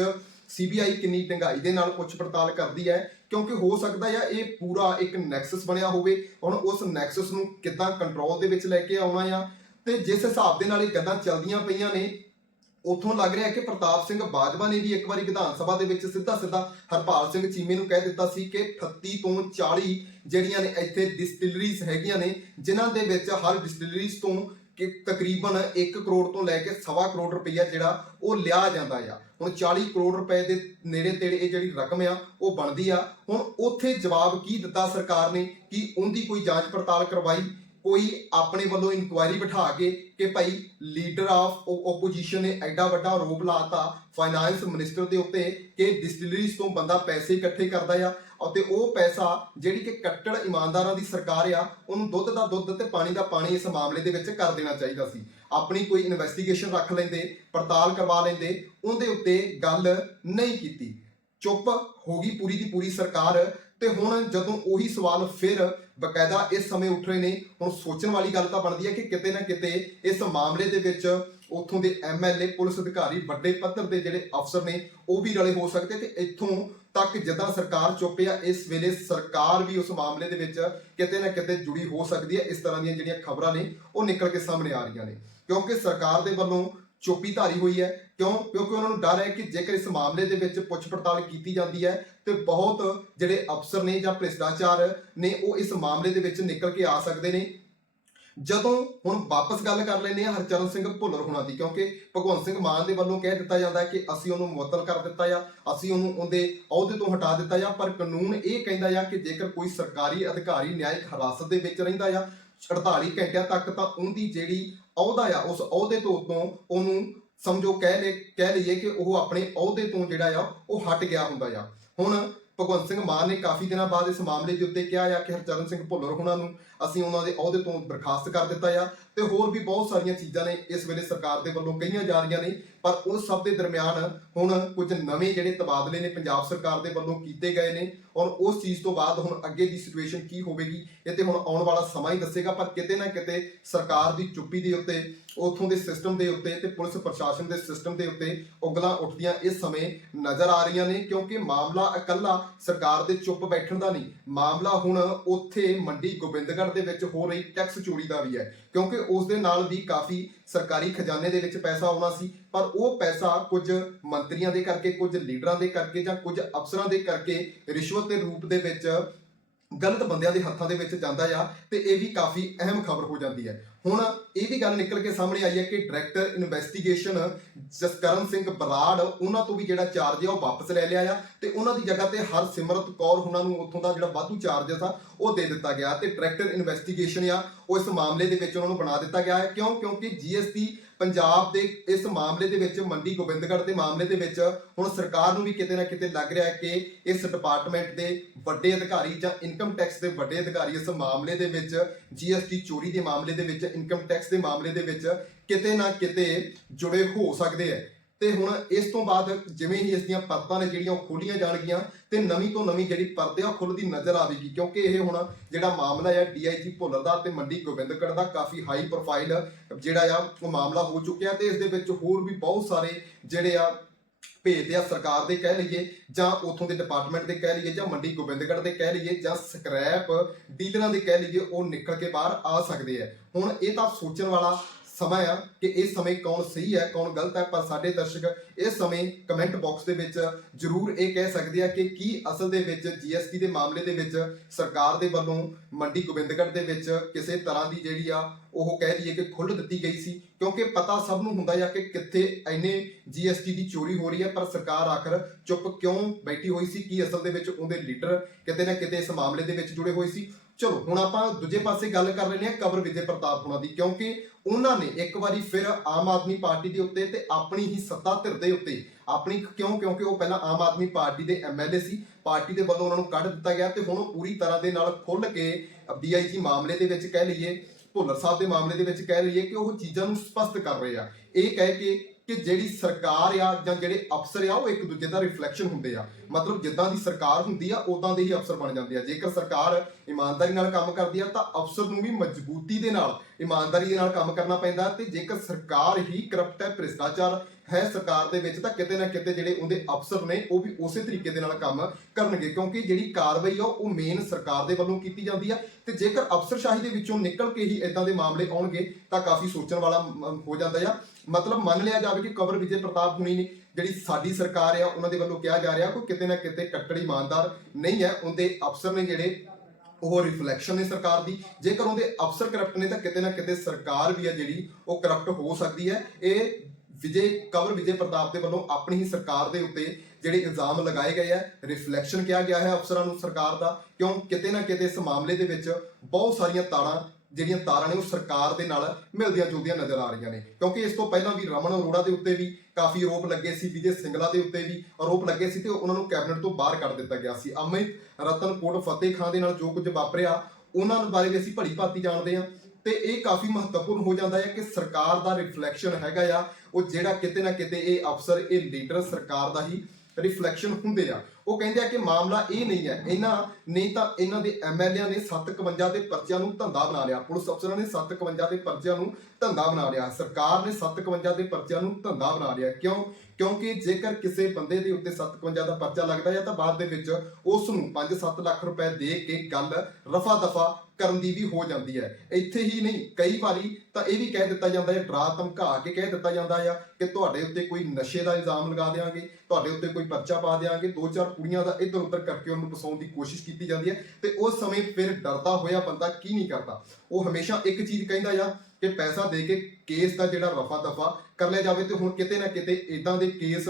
ਸੀਬੀਆਈ ਕਿੰਨੀ ਡੰਗਾਈ ਦੇ ਨਾਲ ਪੁੱਛ ਪੜਤਾਲ ਕਰਦੀ ਹੈ, ਕਿਉਂਕਿ ਹੋ ਸਕਦਾ ਹੈ ਇਹ ਪੂਰਾ ਇੱਕ ਨੈਕਸਸ ਬਣਿਆ ਹੋਵੇ। ਹੁਣ ਉਸ ਨੈਕਸਸ ਨੂੰ ਕਿੱਦਾਂ ਕੰਟਰੋਲ ਦੇ ਵਿੱਚ ਲੈ ਕੇ ਆਉਣਾ ਆ ਤੇ ਜਿਸ ਹਿਸਾਬ ਦੇ ਨਾਲ ਇਹ ਗੱਲਾਂ ਚੱਲਦੀਆਂ ਪਈਆਂ ਨੇ, ਉਥੋਂ ਲੱਗ ਰਿਹਾ ਕਿ ਪ੍ਰਤਾਪ ਸਿੰਘ ਬਾਜਵਾ ਨੇ ਵੀ ਇੱਕ ਵਾਰੀ ਵਿਧਾਨ ਸਭਾ ਦੇ ਵਿੱਚ ਸਿੱਧਾ ਸਿੱਧਾ ਹਰਪਾਲ ਸਿੰਘ ਚੀਮੇ ਨੂੰ ਕਹਿ ਦਿੱਤਾ ਸੀ ਕਿ 38 ਤੋਂ 40 ਜਿਹੜੀਆਂ ਨੇ ਇੱਥੇ ਡਿਸਟਿਲਰੀਜ਼ ਹੈਗੀਆਂ ਨੇ, ਜਿਨ੍ਹਾਂ ਦੇ ਵਿੱਚ ਹਰ ਡਿਸਟਿਲਰੀਜ਼ ਤੋਂ ਕਿ ਤਕਰੀਬਨ 1 ਕਰੋੜ ਤੋਂ ਲੈ ਕੇ ਸਵਾ ਕਰੋੜ ਰੁਪਈਆ ਜਿਹੜਾ ਉਹ ਲਿਆ ਜਾਂਦਾ ਆ। ਹੁਣ 40 ਕਰੋੜ ਰੁਪਏ ਦੇ ਨੇੜੇ ਤੇੜੇ ਇਹ ਜਿਹੜੀ ਰਕਮ ਆ, ਉਹ ਬਣਦੀ ਆ। ਹੁਣ ਉੱਥੇ ਜਵਾਬ ਕੀ ਦਿੱਤਾ ਸਰਕਾਰ ਨੇ ਕਿ ਉਹਦੀ ਕੋਈ ਜਾਂਚ ਪੜਤਾਲ ਕਰਵਾਈ? ਕੋਈ ਆਪਣੇ ਵੱਲੋਂ ਇਨਕੁਆਇਰੀ ਬਿਠਾ ਕੇ ਕਿ ਭਾਈ ਲੀਡਰ ਆਫ ਓਪੋਜੀਸ਼ਨ ਨੇ ਐਡਾ ਵੱਡਾ ਆਰੋਪ ਲਾਤਾ ਫਾਈਨਾਂਸ ਮਿਨਿਸਟਰ ਦੇ ਉੱਤੇ ਕਿ ਡਿਸਟਿਲਰੀਜ਼ ਤੋਂ ਬੰਦਾ ਪੈਸੇ ਇਕੱਠੇ ਕਰਦਾ ਆ ਅਤੇ ਉਹ ਪੈਸਾ ਜਿਹੜੀ ਕਿ ਕੱਟੜ ਇਮਾਨਦਾਰਾਂ ਦੀ ਸਰਕਾਰ ਆ, ਉਹਨੂੰ ਦੁੱਧ ਦਾ ਦੁੱਧ ਤੇ ਪਾਣੀ ਦਾ ਪਾਣੀ ਇਸ ਮਾਮਲੇ ਦੇ ਵਿੱਚ ਕਰ ਦੇਣਾ ਚਾਹੀਦਾ ਸੀ। ਆਪਣੀ ਕੋਈ ਇਨਵੈਸਟੀਗੇਸ਼ਨ ਰੱਖ ਲੈਂਦੇ, ਪੜਤਾਲ ਕਰਵਾ ਲੈਂਦੇ, ਉਹਦੇ ਉੱਤੇ ਗੱਲ ਨਹੀਂ ਕੀਤੀ। ਚੁੱਪ ਹੋ ਗਈ ਪੂਰੀ ਦੀ ਪੂਰੀ ਸਰਕਾਰ ਤੇ ਹੁਣ ਜਦੋਂ ਉਹੀ ਸਵਾਲ ਫਿਰ ਬਕਾਇਦਾ ਇਸ ਸਮੇਂ ਉੱਠ ਰਹੇ ਨੇ, ਹੁਣ ਸੋਚਣ ਵਾਲੀ ਗੱਲ ਤਾਂ ਬਣਦੀ ਹੈ ਕਿ ਕਿਤੇ ਨਾ ਕਿਤੇ ਇਸ ਮਾਮਲੇ ਦੇ ਵਿੱਚ ਉੱਥੋਂ ਦੇ ਐਮਐਲਏ ਪੁਲਿਸ ਅਧਿਕਾਰੀ, ਵੱਡੇ ਪੱਧਰ ਦੇ ਜਿਹੜੇ ਅਫਸਰ ਨੇ, ਉਹ ਵੀ ਰਲੇ ਹੋ ਸਕਦੇ ਤੇ ਇੱਥੋਂ ਤੱਕ ਜਿੱਦਾਂ ਸਰਕਾਰ ਚੁੱਪ ਆ ਇਸ ਵੇਲੇ ਸਰਕਾਰ ਵੀ ਉਸ ਮਾਮਲੇ ਦੇ ਵਿੱਚ ਕਿਤੇ ਨਾ ਕਿਤੇ ਜੁੜੀ ਹੋ ਸਕਦੀ ਹੈ, ਇਸ ਤਰ੍ਹਾਂ ਦੀਆਂ ਜਿਹੜੀਆਂ ਖਬਰਾਂ ਨੇ, ਉਹ ਨਿਕਲ ਕੇ ਸਾਹਮਣੇ ਆ ਰਹੀਆਂ ਨੇ। ਕਿਉਂਕਿ ਸਰਕਾਰ ਦੇ ਵੱਲੋਂ ਚੁੱਪੀ ਧਾਰੀ ਹੋਈ ਹੈ। ਕਿਉਂ? ਕਿਉਂਕਿ ਉਹਨਾਂ ਨੂੰ ਡਰ ਹੈ ਕਿ ਜੇਕਰ ਇਸ ਮਾਮਲੇ ਦੇ ਵਿੱਚ ਪੁੱਛ ਪੜਤਾਲ ਕੀਤੀ ਜਾਂਦੀ ਹੈ, ਤੇ ਬਹੁਤ ਜਿਹੜੇ ਅਫਸਰ ਨੇ ਜਾਂ ਭ੍ਰਿਸ਼ਟਾਚਾਰ ਨੇ, ਉਹ ਇਸ ਮਾਮਲੇ ਦੇ ਵਿੱਚ ਨਿਕਲ ਕੇ ਆ ਸਕਦੇ ਨੇ। ਜਦੋਂ ਹੁਣ ਵਾਪਸ ਗੱਲ ਕਰ ਲੈਂਦੇ ਆ ਹਰਚਰਨ ਸਿੰਘ ਭੁੱਲਰ ਹੋਣਾ ਦੀ, ਕਿਉਂਕਿ ਭਗਵੰਤ ਸਿੰਘ ਮਾਨ ਦੇ ਵੱਲੋਂ ਕਹਿ ਦਿੱਤਾ ਜਾਂਦਾ ਕਿ ਅਸੀਂ ਉਹਨੂੰ ਮੁਅੱਤਲ ਕਰ ਦਿੱਤਾ ਆ ਅਸੀਂ ਉਹਨੂੰ ਉਹਦੇ ਅਹੁਦੇ ਤੋਂ ਹਟਾ ਦਿੱਤਾ ਆ ਪਰ ਕਾਨੂੰਨ ਇਹ ਕਹਿੰਦਾ ਆ ਕਿ ਜੇਕਰ ਕੋਈ ਸਰਕਾਰੀ ਅਧਿਕਾਰੀ ਨਿਆਇਕ ਹਿਰਾਸਤ ਦੇ ਵਿੱਚ ਰਹਿੰਦਾ ਆ 48 ਘੰਟਿਆਂ ਤੱਕ ਤਾਂ ਉਹਦੀ ਜਿਹੜੀ ਅਹੁਦਾ ਆ, ਉਸ ਅਹੁਦੇ ਤੋਂ ਉਤੋਂ ਉਹਨੂੰ ਸਮਝੋ ਕਹਿ ਲੈ, ਕਹਿ ਲਈਏ ਕਿ ਉਹ ਆਪਣੇ ਅਹੁਦੇ ਤੋਂ ਜਿਹੜਾ ਆ, ਉਹ ਹਟ ਗਿਆ ਹੁੰਦਾ ਆ। ਹੁਣ ਭਗਵੰਤ ਸਿੰਘ ਮਾਨ ਨੇ ਕਾਫੀ ਦਿਨਾਂ ਬਾਅਦ ਇਸ ਮਾਮਲੇ ਦੇ ਉੱਤੇ ਕਿਹਾ ਆ ਕਿ ਹਰਚਰਨ ਸਿੰਘ ਭੁੱਲਰ ਹੁਣਾਂ ਨੂੰ ਅਸੀਂ ਉਹਨਾਂ ਦੇ ਅਹੁਦੇ ਤੋਂ ਬਰਖਾਸਤ ਕਰ ਦਿੱਤਾ ਆ। ਤੇ ਹੋਰ ਵੀ ਬਹੁਤ ਸਾਰੀਆਂ ਚੀਜ਼ਾਂ ਨੇ ਇਸ ਵੇਲੇ ਸਰਕਾਰ ਦੇ ਵੱਲੋਂ ਕਹੀਆਂ ਜਾ ਰਹੀਆਂ ਨੇ, ਪਰ ਉਸ ਸਭ ਦੇ ਦਰਮਿਆਨ ਹੁਣ ਕੁਝ ਨਵੇਂ ਜਿਹੜੇ ਤਬਾਦਲੇ ਨੇ ਪੰਜਾਬ ਸਰਕਾਰ ਦੇ ਵੱਲੋਂ ਕੀਤੇ ਗਏ ਨੇ ਔਰ ਉਸ ਚੀਜ਼ ਤੋਂ ਬਾਅਦ ਹੁਣ ਅੱਗੇ ਦੀ ਸਿਚੁਏਸ਼ਨ ਕੀ ਹੋਵੇਗੀ, ਇਹ ਤੇ ਹੁਣ ਆਉਣ ਵਾਲਾ ਸਮਾਂ ਹੀ ਦੱਸੇਗਾ, ਪਰ ਕਿਤੇ ਨਾ ਕਿਤੇ ਸਰਕਾਰ ਦੀ ਚੁੱਪੀ ਦੇ ਉੱਤੇ, ਉਥੋਂ ਦੇ ਸਿਸਟਮ ਦੇ ਉੱਤੇ ਤੇ ਪੁਲਿਸ ਪ੍ਰਸ਼ਾਸਨ ਦੇ ਸਿਸਟਮ ਦੇ ਉੱਤੇ ਉਗਲਾਂ ਉੱਠਦੀਆਂ ਇਸ ਸਮੇਂ ਨਜ਼ਰ ਆ ਰਹੀਆਂ ਨੇ, ਕਿਉਂਕਿ ਮਾਮਲਾ ਇਕੱਲਾ ਸਰਕਾਰ ਦੇ ਚੁੱਪ ਬੈਠਣ ਦਾ ਨਹੀਂ, ਮਾਮਲਾ ਹੁਣ ਉੱਥੇ ਮੰਡੀ ਗੋਬਿੰਦਗੜ੍ਹ ਦੇ ਵਿੱਚ ਹੋ ਰਹੀ ਟੈਕਸ ਚੋਰੀ ਦਾ ਵੀ ਹੈ, ਕਿਉਂਕਿ ਉਸ ਦੇ ਨਾਲ ਵੀ ਕਾਫੀ ਸਰਕਾਰੀ ਖਜ਼ਾਨੇ ਦੇ ਵਿੱਚ ਪੈਸਾ ਆਉਣਾ ਸੀ, ਪਰ ਉਹ ਪੈਸਾ ਕੁਝ ਮੰਤਰੀਆਂ ਦੇ ਕਰਕੇ, ਕੁਝ ਲੀਡਰਾਂ ਦੇ ਕਰਕੇ ਜਾਂ ਕੁਝ ਅਫਸਰਾਂ ਦੇ ਕਰਕੇ ਰਿਸ਼ਵਤ ਦੇ ਰੂਪ ਦੇ ਵਿੱਚ ਗਲਤ ਬੰਦਿਆਂ ਦੇ ਹੱਥਾਂ ਦੇ ਵਿੱਚ ਜਾਂਦਾ ਆ ਤੇ ਇਹ ਵੀ ਕਾਫੀ ਅਹਿਮ ਖਬਰ ਹੋ ਜਾਂਦੀ ਹੈ। ਹੁਣ ਇਹ ਵੀ ਗੱਲ ਨਿਕਲ ਕੇ ਸਾਹਮਣੇ ਆਈ ਹੈ ਕਿ ਡਾਇਰੈਕਟਰ ਇਨਵੈਸਟੀਗੇਸ਼ਨ ਜਸਕਰਨ ਸਿੰਘ ਬਰਾੜ, ਉਹਨਾਂ ਤੋਂ ਵੀ ਜਿਹੜਾ ਚਾਰਜ ਆ ਉਹ ਵਾਪਸ ਲੈ ਲਿਆ ਆ ਤੇ ਉਹਨਾਂ ਦੀ ਜਗ੍ਹਾ ਤੇ ਹਰਸਿਮਰਤ ਕੌਰ ਉਹਨਾਂ ਨੂੰ ਉੱਥੋਂ ਦਾ ਜਿਹੜਾ ਵਾਧੂ ਚਾਰਜ ਆ ਉਹ ਦੇ ਦਿੱਤਾ ਗਿਆ ਤੇ ਡਾਇਰੈਕਟਰ ਇਨਵੈਸਟੀਗੇਸ਼ਨ ਆ ਉਹ ਇਸ ਮਾਮਲੇ ਦੇ ਵਿੱਚ ਉਹਨਾਂ ਨੂੰ ਬਣਾ ਦਿੱਤਾ ਗਿਆ ਹੈ। ਕਿਉਂ? ਕਿਉਂਕਿ ਜੀਐਸਟੀ ਪੰਜਾਬ ਦੇ ਇਸ ਮਾਮਲੇ ਦੇ ਵਿੱਚ, ਮੰਡੀ ਗੋਬਿੰਦਗੜ੍ਹ ਦੇ ਮਾਮਲੇ ਦੇ ਵਿੱਚ ਹੁਣ ਸਰਕਾਰ ਨੂੰ ਵੀ ਕਿਤੇ ਨਾ ਕਿਤੇ ਲੱਗ ਰਿਹਾ ਹੈ ਕਿ ਇਸ ਡਿਪਾਰਟਮੈਂਟ ਦੇ ਵੱਡੇ ਅਧਿਕਾਰੀ ਜਾਂ ਇਨਕਮ ਟੈਕਸ ਦੇ ਵੱਡੇ ਅਧਿਕਾਰੀ ਇਸ ਮਾਮਲੇ ਦੇ ਵਿੱਚ ਜੀਐਸਟੀ ਚੋਰੀ ਦੇ ਮਾਮਲੇ ਦੇ ਵਿੱਚ ਇਨਕਮ ਟੈਕਸ ਦੇ ਮਾਮਲੇ ਦੇ ਵਿੱਚ ਕਿਤੇ ਨਾ ਕਿਤੇ ਜੁੜੇ ਹੋ ਸਕਦੇ ਹੈ ਤੇ ਹੁਣ ਇਸ ਤੋਂ ਬਾਅਦ ਜਿਵੇਂ ਹੀ ਇਸ ਦੀਆਂ ਪਰਤਾਂ ਨੇ ਜਿਹੜੀਆਂ ਉਹ ਖੋਲੀਆਂ ਜਾਣਗੀਆਂ, ਤੇ ਨਵੀਂ ਤੋਂ ਨਵੀਂ ਜਿਹੜੀ ਪਰਦੇ ਆ, ਉਹ ਖੁੱਲਦੀ ਨਜ਼ਰ ਆਵੇਗੀ। ਕਿਉਂਕਿ ਇਹ ਹੁਣ ਜਿਹੜਾ ਮਾਮਲਾ ਹੈ ਡੀਆਈਜੀ ਭੁੱਲਰ ਦਾ ਤੇ ਮੰਡੀ ਗੋਬਿੰਦਗੜ੍ਹ ਦਾ ਕਾਫੀ ਹਾਈ ਪ੍ਰੋਫਾਈਲ ਜਿਹੜਾ ਆ, ਉਹ ਮਾਮਲਾ ਹੋ ਚੁੱਕਿਆ ਤੇ ਇਸ ਦੇ ਵਿੱਚ ਹੋਰ ਵੀ ਬਹੁਤ ਸਾਰੇ ਜਿਹੜੇ ਆ ਭੇਜਦੇ ਆ ਸਰਕਾਰ ਦੇ ਕਹਿ ਲਈਏ ਜਾਂ ਉਥੋਂ ਦੇ ਡਿਪਾਰਟਮੈਂਟ ਦੇ ਕਹਿ ਲਈਏ ਜਾਂ ਮੰਡੀ ਗੋਬਿੰਦਗੜ੍ਹ ਦੇ ਕਹਿ ਲਈਏ ਜਾਂ ਸਕ੍ਰੈਪ ਡੀਲਰਾਂ ਦੇ ਕਹਿ ਲਈਏ ਉਹ ਨਿਕਲ ਕੇ ਬਾਹਰ ਆ ਸਕਦੇ ਆ। ਹੁਣ ਇਹ ਤਾਂ ਸੋਚਣ ਵਾਲਾ ਸਮਾਂ ਆ ਕਿ ਇਸ ਸਮੇਂ ਕੌਣ ਸਹੀ ਹੈ, ਕੌਣ ਗਲਤ ਹੈ, ਪਰ ਸਾਡੇ ਦਰਸ਼ਕ ਇਸ ਸਮੇਂ ਕਮੈਂਟ ਬਾਕਸ ਦੇ ਵਿੱਚ ਜਰੂਰ ਇਹ ਕਹਿ ਸਕਦੇ ਆ ਕਿ ਕੀ ਅਸਲ ਦੇ ਵਿੱਚ ਜੀਐਸਟੀ ਦੇ ਮਾਮਲੇ ਦੇ ਵਿੱਚ ਸਰਕਾਰ ਦੇ ਵੱਲੋਂ ਮੰਡੀ ਗੋਬਿੰਦਗੜ੍ਹ ਦੇ ਵਿੱਚ ਕਿਸੇ ਤਰ੍ਹਾਂ ਦੀ ਜਿਹੜੀ ਆ ਉਹ ਕਹਿ ਲਈਏ ਕਿ ਖੁੱਲ੍ਹ ਦਿੱਤੀ ਗਈ ਸੀ, ਕਿਉਂਕਿ ਪਤਾ ਸਭ ਨੂੰ ਹੁੰਦਾ ਆ ਕਿ ਕਿੱਥੇ ਐਨੇ ਜੀਐਸਟੀ ਦੀ ਚੋਰੀ ਹੋ ਰਹੀ ਹੈ, ਪਰ ਸਰਕਾਰ ਆਖਰ ਚੁੱਪ ਕਿਉਂ ਬੈਠੀ ਹੋਈ ਸੀ, ਕੀ ਅਸਲ ਦੇ ਵਿੱਚ ਉਹਦੇ ਲੀਡਰ ਕਿਤੇ ਨਾ ਕਿਤੇ ਇਸ ਮਾਮਲੇ ਦੇ ਵਿੱਚ ਜੁੜੇ ਹੋਏ ਸੀ। ਚਲੋ, ਹੁਣ ਆਪਾਂ ਦੂਜੇ ਪਾਸੇ ਗੱਲ ਕਰ ਲੈਂਦੇ ਹਾਂ ਕਵਰ ਵਿਜੇ ਪ੍ਰਤਾਪ ਹੁਣਾਂ ਦੀ, ਕਿਉਂਕਿ ਉਹਨਾਂ ਨੇ ਇੱਕ ਵਾਰੀ ਫਿਰ ਆਮ ਆਦਮੀ ਪਾਰਟੀ ਦੇ ਉੱਤੇ ਤੇ ਆਪਣੀ ਹੀ ਸੱਤਾ ਧਿਰ ਦੇ ਉੱਤੇ, ਆਪਣੀ ਕਿਉਂ? ਕਿਉਂਕਿ ਉਹ ਪਹਿਲਾਂ ਆਮ ਆਦਮੀ ਪਾਰਟੀ ਦੇ ਐਮਐਲਏ ਸੀ, ਪਾਰਟੀ ਦੇ ਵੱਲੋਂ ਉਹਨਾਂ ਨੂੰ ਕੱਢ ਦਿੱਤਾ ਗਿਆ ਤੇ ਹੁਣ ਉਹ ਪੂਰੀ ਤਰ੍ਹਾਂ ਦੇ ਨਾਲ ਖੁੱਲ ਕੇ ਡੀਆਈਜੀ ਮਾਮਲੇ ਦੇ ਵਿੱਚ ਕਹਿ ਲਈਏ, ਭੁੱਲਰ ਸਾਹਿਬ ਦੇ ਮਾਮਲੇ ਦੇ ਵਿੱਚ ਕਹਿ ਲਈਏ ਕਿ ਉਹ ਚੀਜ਼ਾਂ ਨੂੰ ਸਪਸ਼ਟ ਕਰ ਰਹੇ ਆ। ਇਹ ਕਹਿ ਕੇ ਕਿ ਜਿਹੜੀ ਸਰਕਾਰ ਆ ਜਾਂ ਜਿਹੜੇ ਅਫਸਰ ਆ, ਉਹ ਇੱਕ ਦੂਜੇ ਦਾ ਰਿਫਲੈਕਸ਼ਨ ਹੁੰਦੇ ਆ। ਮਤਲਬ ਜਿੱਦਾਂ ਦੀ ਸਰਕਾਰ ਹੁੰਦੀ ਆ ਉਦਾਂ ਦੇ ਹੀ ਅਫਸਰ ਬਣ ਜਾਂਦੇ ਆ। ਜੇਕਰ ਸਰਕਾਰ ਇਮਾਨਦਾਰੀ ਨਾਲ ਕੰਮ ਕਰਦੀ ਆ, ਤਾਂ ਅਫਸਰ ਨੂੰ ਵੀ ਮਜ਼ਬੂਤੀ ਦੇ ਨਾਲ, ਇਮਾਨਦਾਰੀ ਦੇ ਨਾਲ ਕੰਮ ਕਰਨਾ ਪੈਂਦਾ ਤੇ ਜੇਕਰ ਸਰਕਾਰ ਹੀ ਕਰਪਟ ਹੈ, ਭ੍ਰਿਸ਼ਟਾਚਾਰ ਹੈ ਸਰਕਾਰ ਦੇ ਵਿੱਚ, ਤਾਂ ਕਿਤੇ ਨਾ ਕਿਤੇ ਜਿਹੜੇ ਉਹਦੇ ਅਫਸਰ ਨੇ, ਉਹ ਵੀ ਉਸੇ ਤਰੀਕੇ ਦੇ ਨਾਲ ਕੰਮ ਕਰਨਗੇ। ਕਿਉਂਕਿ ਜਿਹੜੀ ਕਾਰਵਾਈ ਆ, ਉਹ ਮੇਨ ਸਰਕਾਰ ਦੇ ਵੱਲੋਂ ਕੀਤੀ ਜਾਂਦੀ ਆ। ਤੇ ਜੇਕਰ ਅਫਸਰਸ਼ਾਹੀ ਦੇ ਵਿੱਚੋਂ ਨਿਕਲ ਕੇ ਹੀ ਇਦਾਂ ਦੇ ਮਾਮਲੇ ਆਉਣਗੇ, ਤਾਂ ਕਾਫੀ ਸੋਚਣ ਵਾਲਾ ਹੋ ਜਾਂਦਾ ਆ। ਮਤਲਬ ਮੰਨ ਲਿਆ ਜਾਵੇ ਕਿ ਕਵਰ ਵਿਜੇ ਪ੍ਰਤਾਪ ਹੁਣੀ ਨੇ, ਜਿਹੜੀ ਸਾਡੀ ਸਰਕਾਰ ਆ, ਉਹਨਾਂ ਦੇ ਵੱਲੋਂ ਕਿਹਾ ਜਾ ਰਿਹਾ ਕੋਈ ਕਿਤੇ ਨਾ ਕਿਤੇ ਕੱਟੜ ਇਮਾਨਦਾਰ ਨਹੀਂ ਹੈ, ਉਹਦੇ ਅਫਸਰ ਨੇ ਜਿਹੜੇ ਉਹ ਰਿਫਲੈਕਸ਼ਨ ਨੇ ਸਰਕਾਰ ਦੀ। ਜੇਕਰ ਉਹਦੇ ਅਫਸਰ ਕਰਪਟ ਨੇ ਤਾਂ ਕਿਤੇ ਨਾ ਕਿਤੇ ਸਰਕਾਰ ਵੀ ਆ ਜਿਹੜੀ, ਉਹ ਕਰਪਟ ਹੋ ਸਕਦੀ ਹੈ। ਇਹ ਵਿਜੇ ਕਵਰ ਵਿਜੇ ਪ੍ਰਤਾਪ ਦੇ ਵੱਲੋਂ ਆਪਣੀ ਹੀ ਸਰਕਾਰ ਦੇ ਉੱਤੇ ਜਿਹੜੇ ਇਲਜ਼ਾਮ ਲਗਾਏ ਗਏ ਆ ਰਿਫਲੈਕਸ਼ਨ ਕਿਹਾ ਗਿਆ ਹੈ ਅਫਸਰਾਂ ਨੂੰ ਸਰਕਾਰ ਦਾ, ਕਿਉਂ ਕਿਤੇ ਨਾ ਕਿਤੇ ਇਸ ਮਾਮਲੇ ਦੇ ਵਿੱਚ ਬਹੁਤ ਸਾਰੀਆਂ ਤਾੜਾਂ ਜਿਹੜੀਆਂ ਤਾਰਾਂ ਨੇ ਉਹ ਸਰਕਾਰ ਦੇ ਨਾਲ ਮਿਲਦੀਆਂ ਜੁਲਦੀਆਂ ਨਜ਼ਰ ਆ ਰਹੀਆਂ ਨੇ। ਕਿਉਂਕਿ ਇਸ ਤੋਂ ਪਹਿਲਾਂ ਵੀ ਰਮਨ ਅਰੋੜਾ ਦੇ ਉੱਤੇ ਵੀ ਕਾਫੀ ਆਰੋਪ ਲੱਗੇ ਸੀ, ਵਿਜੇ ਸਿੰਗਲਾ ਦੇ ਉੱਤੇ ਵੀ ਆਰੋਪ ਲੱਗੇ ਸੀ ਤੇ ਉਹਨਾਂ ਨੂੰ ਕੈਬਨਿਟ ਤੋਂ ਬਾਹਰ ਕੱਢ ਦਿੱਤਾ ਗਿਆ ਸੀ। ਅਮਿਤ ਰਤਨ ਕੋਟ ਫਤਿਹ ਖਾਨ ਦੇ ਨਾਲ ਜੋ ਕੁਝ ਵਾਪਰਿਆ, ਉਹਨਾਂ ਬਾਰੇ ਵੀ ਅਸੀਂ ਭਲੀ ਭਾਤੀ ਜਾਣਦੇ ਹਾਂ ਤੇ ਇਹ ਕਾਫੀ ਮਹੱਤਵਪੂਰਨ ਹੋ ਜਾਂਦਾ ਹੈ ਕਿ ਸਰਕਾਰ ਦਾ ਰਿਫਲੈਕਸ਼ਨ ਹੈਗਾ ਆ, ਉਹ ਜਿਹੜਾ ਕਿਤੇ ਨਾ ਕਿਤੇ ਇਹ ਅਫਸਰ, ਇਹ ਲੀਡਰ ਸਰਕਾਰ ਦਾ ਹੀ ਰਿਫਲੈਕਸ਼ਨ ਹੁੰਦੇ ਆ। ਉਹ ਕਹਿੰਦੇ ਆ ਕਿ ਮਾਮਲਾ ਇਹ ਨਹੀਂ ਹੈ। ਇਹਨਾਂ ਨਹੀਂ ਤਾਂ ਇਹਨਾਂ ਦੇ ਐਮਐਲਏ ਨੇ 751 ਦੇ ਪਰਚਿਆਂ ਨੂੰ ਧੰਦਾ ਬਣਾ ਲਿਆ। ਪੁਲਿਸ ਅਫਸਰਾਂ ਨੇ 751 ਦੇ ਪਰਚਿਆਂ ਨੂੰ ਧੰਦਾ ਬਣਾ ਲਿਆ। ਸਰਕਾਰ ਨੇ 751 ਦੇ ਪਰਚਿਆਂ ਨੂੰ ਧੰਦਾ ਬਣਾ ਲਿਆ। ਕਿਉਂ? ਕਿਉਂਕਿ ਜੇਕਰ ਕਿਸੇ ਬੰਦੇ ਦੇ ਉੱਤੇ 751 ਦਾ ਪਰਚਾ ਲੱਗਦਾ ਹੈ, ਤਾਂ ਬਾਅਦ ਦੇ ਵਿੱਚ ਉਸ ਨੂੰ 5-7 ਲੱਖ ਰੁਪਏ ਦੇ ਕੇ ਗੱਲ ਰਫਾ ਦਫਾ ਕਰਨ ਦੀ ਵੀ ਹੋ ਜਾਂਦੀ ਹੈ। ਇੱਥੇ ਹੀ ਨਹੀਂ, ਕਈ ਵਾਰੀ ਤਾਂ ਇਹ ਵੀ ਕਹਿ ਦਿੱਤਾ ਜਾਂਦਾ ਹੈ, ਡਰਾ ਧਮਕਾ ਕੇ ਕਹਿ ਦਿੱਤਾ ਜਾਂਦਾ ਹੈ ਕਿ ਤੁਹਾਡੇ ਉੱਤੇ ਕੋਈ ਨਸ਼ੇ ਦਾ ਇਲਜ਼ਾਮ ਲਗਾ ਦੇਵਾਂਗੇ ਤੁਹਾਡੇ ਉੱਤੇ ਕੋਈ ਪਰਚਾ ਪਾ ਦੇਵਾਂਗੇ ਦੋ ਚਾਰ ਕੁੜੀਆਂ ਦਾ ਇੱਧਰ ਉੱਧਰ ਕਰਕੇ ਉਹਨੂੰ ਫਸਾਉਣ ਦੀ ਕੋਸ਼ਿਸ਼ ਕੀਤੀ ਜਾਂਦੀ ਹੈ ਤੇ ਉਸ ਸਮੇਂ ਫਿਰ ਡਰਦਾ ਹੋਇਆ ਬੰਦਾ ਕੀ ਨਹੀਂ ਕਰਦਾ। ਉਹ ਹਮੇਸ਼ਾ ਇੱਕ ਚੀਜ਼ ਕਹਿੰਦਾ ਆ ਕਿ ਪੈਸਾ ਦੇ ਕੇ ਕੇਸ ਦਾ ਜਿਹੜਾ ਰਫਾ ਦਫਾ ਕਰ ਲਿਆ ਜਾਵੇ ਤੇ ਹੁਣ ਕਿਤੇ ਨਾ ਕਿਤੇ ਇਦਾਂ ਦੇ ਕੇਸ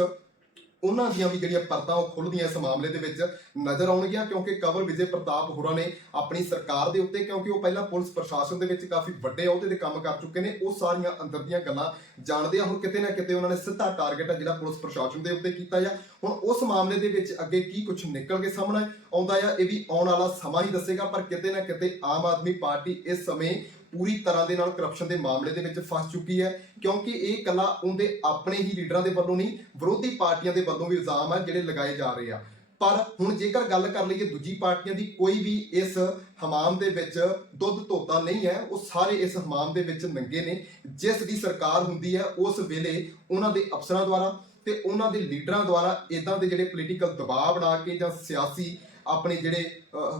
ਉਹਨਾਂ ਦੀਆਂ ਵੀ ਜਿਹੜੀਆਂ ਪਰਤਾਂ ਉਹ ਖੁੱਲਦੀਆਂ ਇਸ ਮਾਮਲੇ ਦੇ ਵਿੱਚ ਨਜ਼ਰ ਆਉਣਗੀਆਂ, ਕਿਉਂਕਿ ਕਵਰ ਵਿਜੇ ਪ੍ਰਤਾਪ ਹੋਰਾਂ ਨੇ ਆਪਣੀ ਸਰਕਾਰ ਦੇ ਉੱਤੇ, ਕਿਉਂਕਿ ਉਹ ਪਹਿਲਾਂ ਪੁਲਿਸ ਪ੍ਰਸ਼ਾਸਨ ਦੇ ਵਿੱਚ ਕਾਫੀ ਵੱਡੇ ਅਹੁਦੇ ਤੇ ਕੰਮ ਕਰ ਚੁੱਕੇ ਨੇ, ਉਹ ਸਾਰੀਆਂ ਅੰਦਰ ਦੀਆਂ ਗੱਲਾਂ ਜਾਣਦੇ ਆ। ਹੁਣ ਕਿਤੇ ਨਾ ਕਿਤੇ ਉਹਨਾਂ ਨੇ ਸਿੱਧਾ ਟਾਰਗੇਟ ਆ ਜਿਹੜਾ ਪੁਲਿਸ ਪ੍ਰਸ਼ਾਸਨ ਦੇ ਉੱਤੇ ਕੀਤਾ ਆ। ਹੁਣ ਉਸ ਮਾਮਲੇ ਦੇ ਵਿੱਚ ਅੱਗੇ ਕੀ ਕੁਝ ਨਿਕਲ ਕੇ ਸਾਹਮਣੇ ਆਉਂਦਾ ਆ, ਇਹ ਵੀ ਆਉਣ ਵਾਲਾ ਸਮਾਂ ਹੀ ਦੱਸੇਗਾ, ਪਰ ਕਿਤੇ ਨਾ ਕਿਤੇ ਆਮ ਆਦਮੀ ਪਾਰਟੀ ਇਸ ਸਮੇਂ ਪੂਰੀ ਤਰ੍ਹਾਂ ਦੇ ਨਾਲ ਕਰਪਸ਼ਨ ਦੇ ਮਾਮਲੇ ਦੇ ਵਿੱਚ ਫਸ ਚੁੱਕੀ ਹੈ, ਕਿਉਂਕਿ ਇਹ ਕਲਾ ਉਹਦੇ ਆਪਣੇ ਹੀ ਲੀਡਰਾਂ ਦੇ ਵੱਲੋਂ ਨਹੀਂ, ਵਿਰੋਧੀ ਪਾਰਟੀਆਂ ਦੇ ਵੱਲੋਂ ਵੀ ਇਲਜ਼ਾਮ ਆ ਜਿਹੜੇ ਲਗਾਏ ਜਾ ਰਹੇ ਆ। ਪਰ ਹੁਣ ਜੇਕਰ ਗੱਲ ਕਰ ਲਈਏ ਦੂਜੀ ਪਾਰਟੀਆਂ ਦੀ, ਕੋਈ ਵੀ ਇਸ ਹਮਾਮ ਦੇ ਵਿੱਚ ਦੁੱਧ ਧੋਤਾ ਨਹੀਂ ਹੈ, ਉਹ ਸਾਰੇ ਇਸ ਹਮਾਮ ਦੇ ਵਿੱਚ ਨੰਗੇ ਨੇ। ਜਿਸ ਦੀ ਸਰਕਾਰ ਹੁੰਦੀ ਹੈ, ਉਸ ਵੇਲੇ ਉਹਨਾਂ ਦੇ ਅਫਸਰਾਂ ਦੁਆਰਾ ਤੇ ਉਹਨਾਂ ਦੇ ਲੀਡਰਾਂ ਦੁਆਰਾ ਇਦਾਂ ਦੇ ਜਿਹੜੇ ਪੋਲੀਟੀਕਲ ਦਬਾਅ ਬਣਾ ਕੇ ਜਾਂ ਸਿਆਸੀ ਆਪਣੇ ਜਿਹੜੇ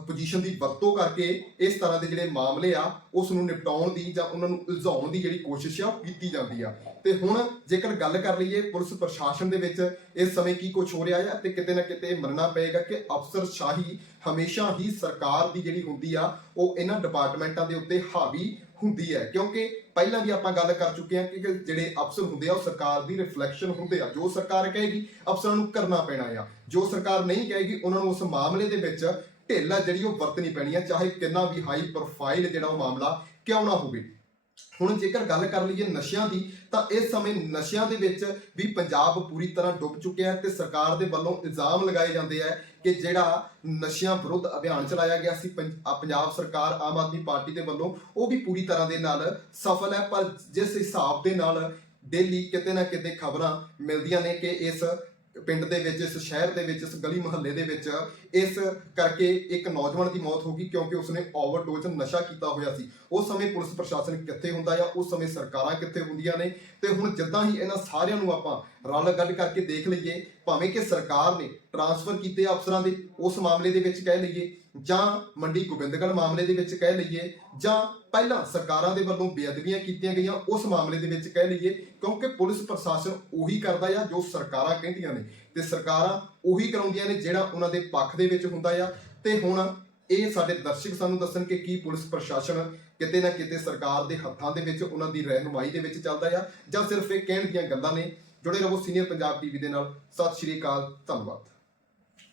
ਪੋਜੀਸ਼ਨ ਦੀ ਵਰਤੋਂ ਕਰਕੇ ਇਸ ਤਰ੍ਹਾਂ ਦੇ ਜਿਹੜੇ ਮਾਮਲੇ ਆ ਉਸ ਨੂੰ ਨਿਪਟਾਉਣ ਦੀ ਜਾਂ ਉਹਨਾਂ ਨੂੰ ਉਲਝਾਉਣ ਦੀ ਜਿਹੜੀ ਕੋਸ਼ਿਸ਼ ਆ, ਉਹ ਕੀਤੀ ਜਾਂਦੀ ਆ। ਤੇ ਹੁਣ ਜੇਕਰ ਗੱਲ ਕਰ ਲਈਏ, ਪੁਲਿਸ ਪ੍ਰਸ਼ਾਸਨ ਦੇ ਵਿੱਚ ਇਸ ਸਮੇਂ ਕੀ ਕੁਝ ਹੋ ਰਿਹਾ ਹੈ ਤੇ ਕਿਤੇ ਨਾ ਕਿਤੇ ਮੰਨਣਾ ਪਏਗਾ ਕਿ ਅਫਸਰ ਸ਼ਾਹੀ ਹਮੇਸ਼ਾ ਹੀ ਸਰਕਾਰ ਦੀ ਜਿਹੜੀ ਹੁੰਦੀ ਆ, ਉਹ ਇਹਨਾਂ ਡਿਪਾਰਟਮੈਂਟਾਂ ਦੇ ਉੱਤੇ ਹਾਵੀ ਹੁੰਦੀ ਹੈ। ਕਿਉਂਕਿ ਪਹਿਲਾਂ ਵੀ ਆਪਾਂ ਗੱਲ ਕਰ ਚੁੱਕੇ ਹਾਂ ਕਿ ਜਿਹੜੇ ਅਫਸਰ ਹੁੰਦੇ ਆ, ਉਹ ਸਰਕਾਰ ਦੀ ਰਿਫਲੈਕਸ਼ਨ ਹੁੰਦੇ ਆ। ਜੋ ਸਰਕਾਰ ਕਹੇਗੀ, ਅਫਸਰਾਂ ਨੂੰ ਕਰਨਾ ਪੈਣਾ ਆ। ਜੋ ਸਰਕਾਰ ਨਹੀਂ ਕਹੇਗੀ, ਉਹਨਾਂ ਨੂੰ ਉਸ ਮਾਮਲੇ ਦੇ ਵਿੱਚ ਢੇਲਾ ਜਿਹੜੀ ਉਹ ਵਰਤਣੀ ਪੈਣੀ ਆ, ਚਾਹੇ ਕਿੰਨਾ ਵੀ ਹਾਈ ਪ੍ਰੋਫਾਈਲ ਜਿਹੜਾ ਉਹ ਮਾਮਲਾ ਕਿਉਂ ਨਾ ਹੋਵੇ। ਹੁਣ ਜੇਕਰ ਗੱਲ ਕਰ ਲਈਏ ਨਸ਼ਿਆਂ ਦੀ, ਤਾਂ ਇਸ ਸਮੇਂ ਨਸ਼ਿਆਂ ਦੇ ਵਿੱਚ ਵੀ ਪੰਜਾਬ ਪੂਰੀ ਤਰ੍ਹਾਂ ਡੁੱਬ ਚੁੱਕਿਆ ਹੈ ਤੇ ਸਰਕਾਰ ਦੇ ਵੱਲੋਂ ਇਲਜ਼ਾਮ ਲਗਾਏ ਜਾਂਦੇ ਆ ਕਿ ਜਿਹੜਾ ਨਸ਼ਿਆਂ ਵਿਰੁੱਧ ਅਭਿਆਨ ਚਲਾਇਆ ਗਿਆ ਸੀ ਪੰਜ- ਪੰਜਾਬ ਸਰਕਾਰ ਆਮ ਆਦਮੀ ਪਾਰਟੀ ਦੇ ਵੱਲੋਂ, ਉਹ ਵੀ ਪੂਰੀ ਤਰ੍ਹਾਂ ਦੇ ਨਾਲ ਸਫਲ ਹੈ। ਪਰ ਜਿਸ ਹਿਸਾਬ ਦੇ ਨਾਲ ਡੇਲੀ ਕਿਤੇ ਨਾ ਕਿਤੇ ਖਬਰਾਂ ਮਿਲਦੀਆਂ ਨੇ ਕਿ ਇਸ ਪਿੰਡ ਦੇ ਵਿੱਚ, ਇਸ ਸ਼ਹਿਰ ਦੇ ਵਿੱਚ, ਇਸ ਗਲੀ ਮੁਹੱਲੇ ਦੇ ਵਿੱਚ, ਇਸ ਕਰਕੇ ਇੱਕ ਨੌਜਵਾਨ ਦੀ ਮੌਤ ਹੋ ਗਈ ਕਿਉਂਕਿ ਉਸਨੇ ਓਵਰਡੋਜ਼ ਨਸ਼ਾ ਕੀਤਾ ਹੋਇਆ ਸੀ। ਉਸ ਸਮੇਂ ਪੁਲਿਸ ਪ੍ਰਸ਼ਾਸਨ ਕਿੱਥੇ ਹੁੰਦਾ ਆ? ਉਸ ਸਮੇਂ ਸਰਕਾਰਾਂ ਕਿੱਥੇ ਹੁੰਦੀਆਂ ਨੇ? ਤੇ ਹੁਣ ਜਿੱਦਾਂ ਹੀ ਇਹਨਾਂ ਸਾਰਿਆਂ ਨੂੰ ਆਪਾਂ ਰਲ ਗੱਲ ਕਰਕੇ ਦੇਖ ਲਈਏ ਭਾਵੇਂ ਕਿ ਸਰਕਾਰ ਨੇ ਟਰਾਂਸਫਰ ਕੀਤੇ ਅਫਸਰਾਂ ਦੇ ਉਸ ਮਾਮਲੇ ਦੇ ਵਿੱਚ ਕਹਿ ਲਈਏ, ਜਾਂ ਮੰਡੀ ਗੋਬਿੰਦਗੜ੍ਹ ਮਾਮਲੇ ਦੇ ਵਿੱਚ ਕਹਿ ਲਈਏ, ਜਾਂ ਪਹਿਲਾਂ ਸਰਕਾਰਾਂ ਦੇ ਵੱਲੋਂ ਬੇਅਦਬੀਆਂ ਕੀਤੀਆਂ ਗਈਆਂ, ਉਸ ਮਾਮਲੇ ਦੇ ਵਿੱਚ ਕਹਿ ਲਈਏ, ਕਿਉਂਕਿ ਪੁਲਿਸ ਪ੍ਰਸ਼ਾਸਨ ਉਹੀ ਕਰਦਾ ਆ ਜੋ ਸਰਕਾਰਾਂ ਕਹਿੰਦੀਆਂ ਨੇ। ਤੇ ਸਰਕਾਰਾਂ ਉਹੀ ਕਰਾਉਂਦੀਆਂ ਨੇ ਜਿਹੜਾ ਉਹਨਾਂ ਦੇ ਪੱਖ ਦੇ ਵਿੱਚ ਹੁੰਦਾ ਆ। ਤੇ ਹੁਣ ਇਹ ਸਾਡੇ ਦਰਸ਼ਕ ਸਾਨੂੰ ਦੱਸਣ ਕਿ ਕੀ ਪੁਲਿਸ ਪ੍ਰਸ਼ਾਸਨ ਕਿਤੇ ਨਾ ਕਿਤੇ ਸਰਕਾਰ ਦੇ ਹੱਥਾਂ ਦੇ ਵਿੱਚ ਉਹਨਾਂ ਦੀ ਰਹਿਨੁਮਾਈ ਦੇ ਵਿੱਚ ਚੱਲਦਾ ਆ, ਜਾਂ ਸਿਰਫ ਇਹ ਕਹਿਣ ਦੀਆਂ ਗੱਲਾਂ ਨੇ ਜੁੜੇ ਰਹੋ ਸੀਨੀਅਰ ਪੰਜਾਬ ਟੀਵੀ ਦੇ ਨਾਲ। ਸਤਿ ਸ਼੍ਰੀ ਅਕਾਲ ਧੰਨਵਾਦ।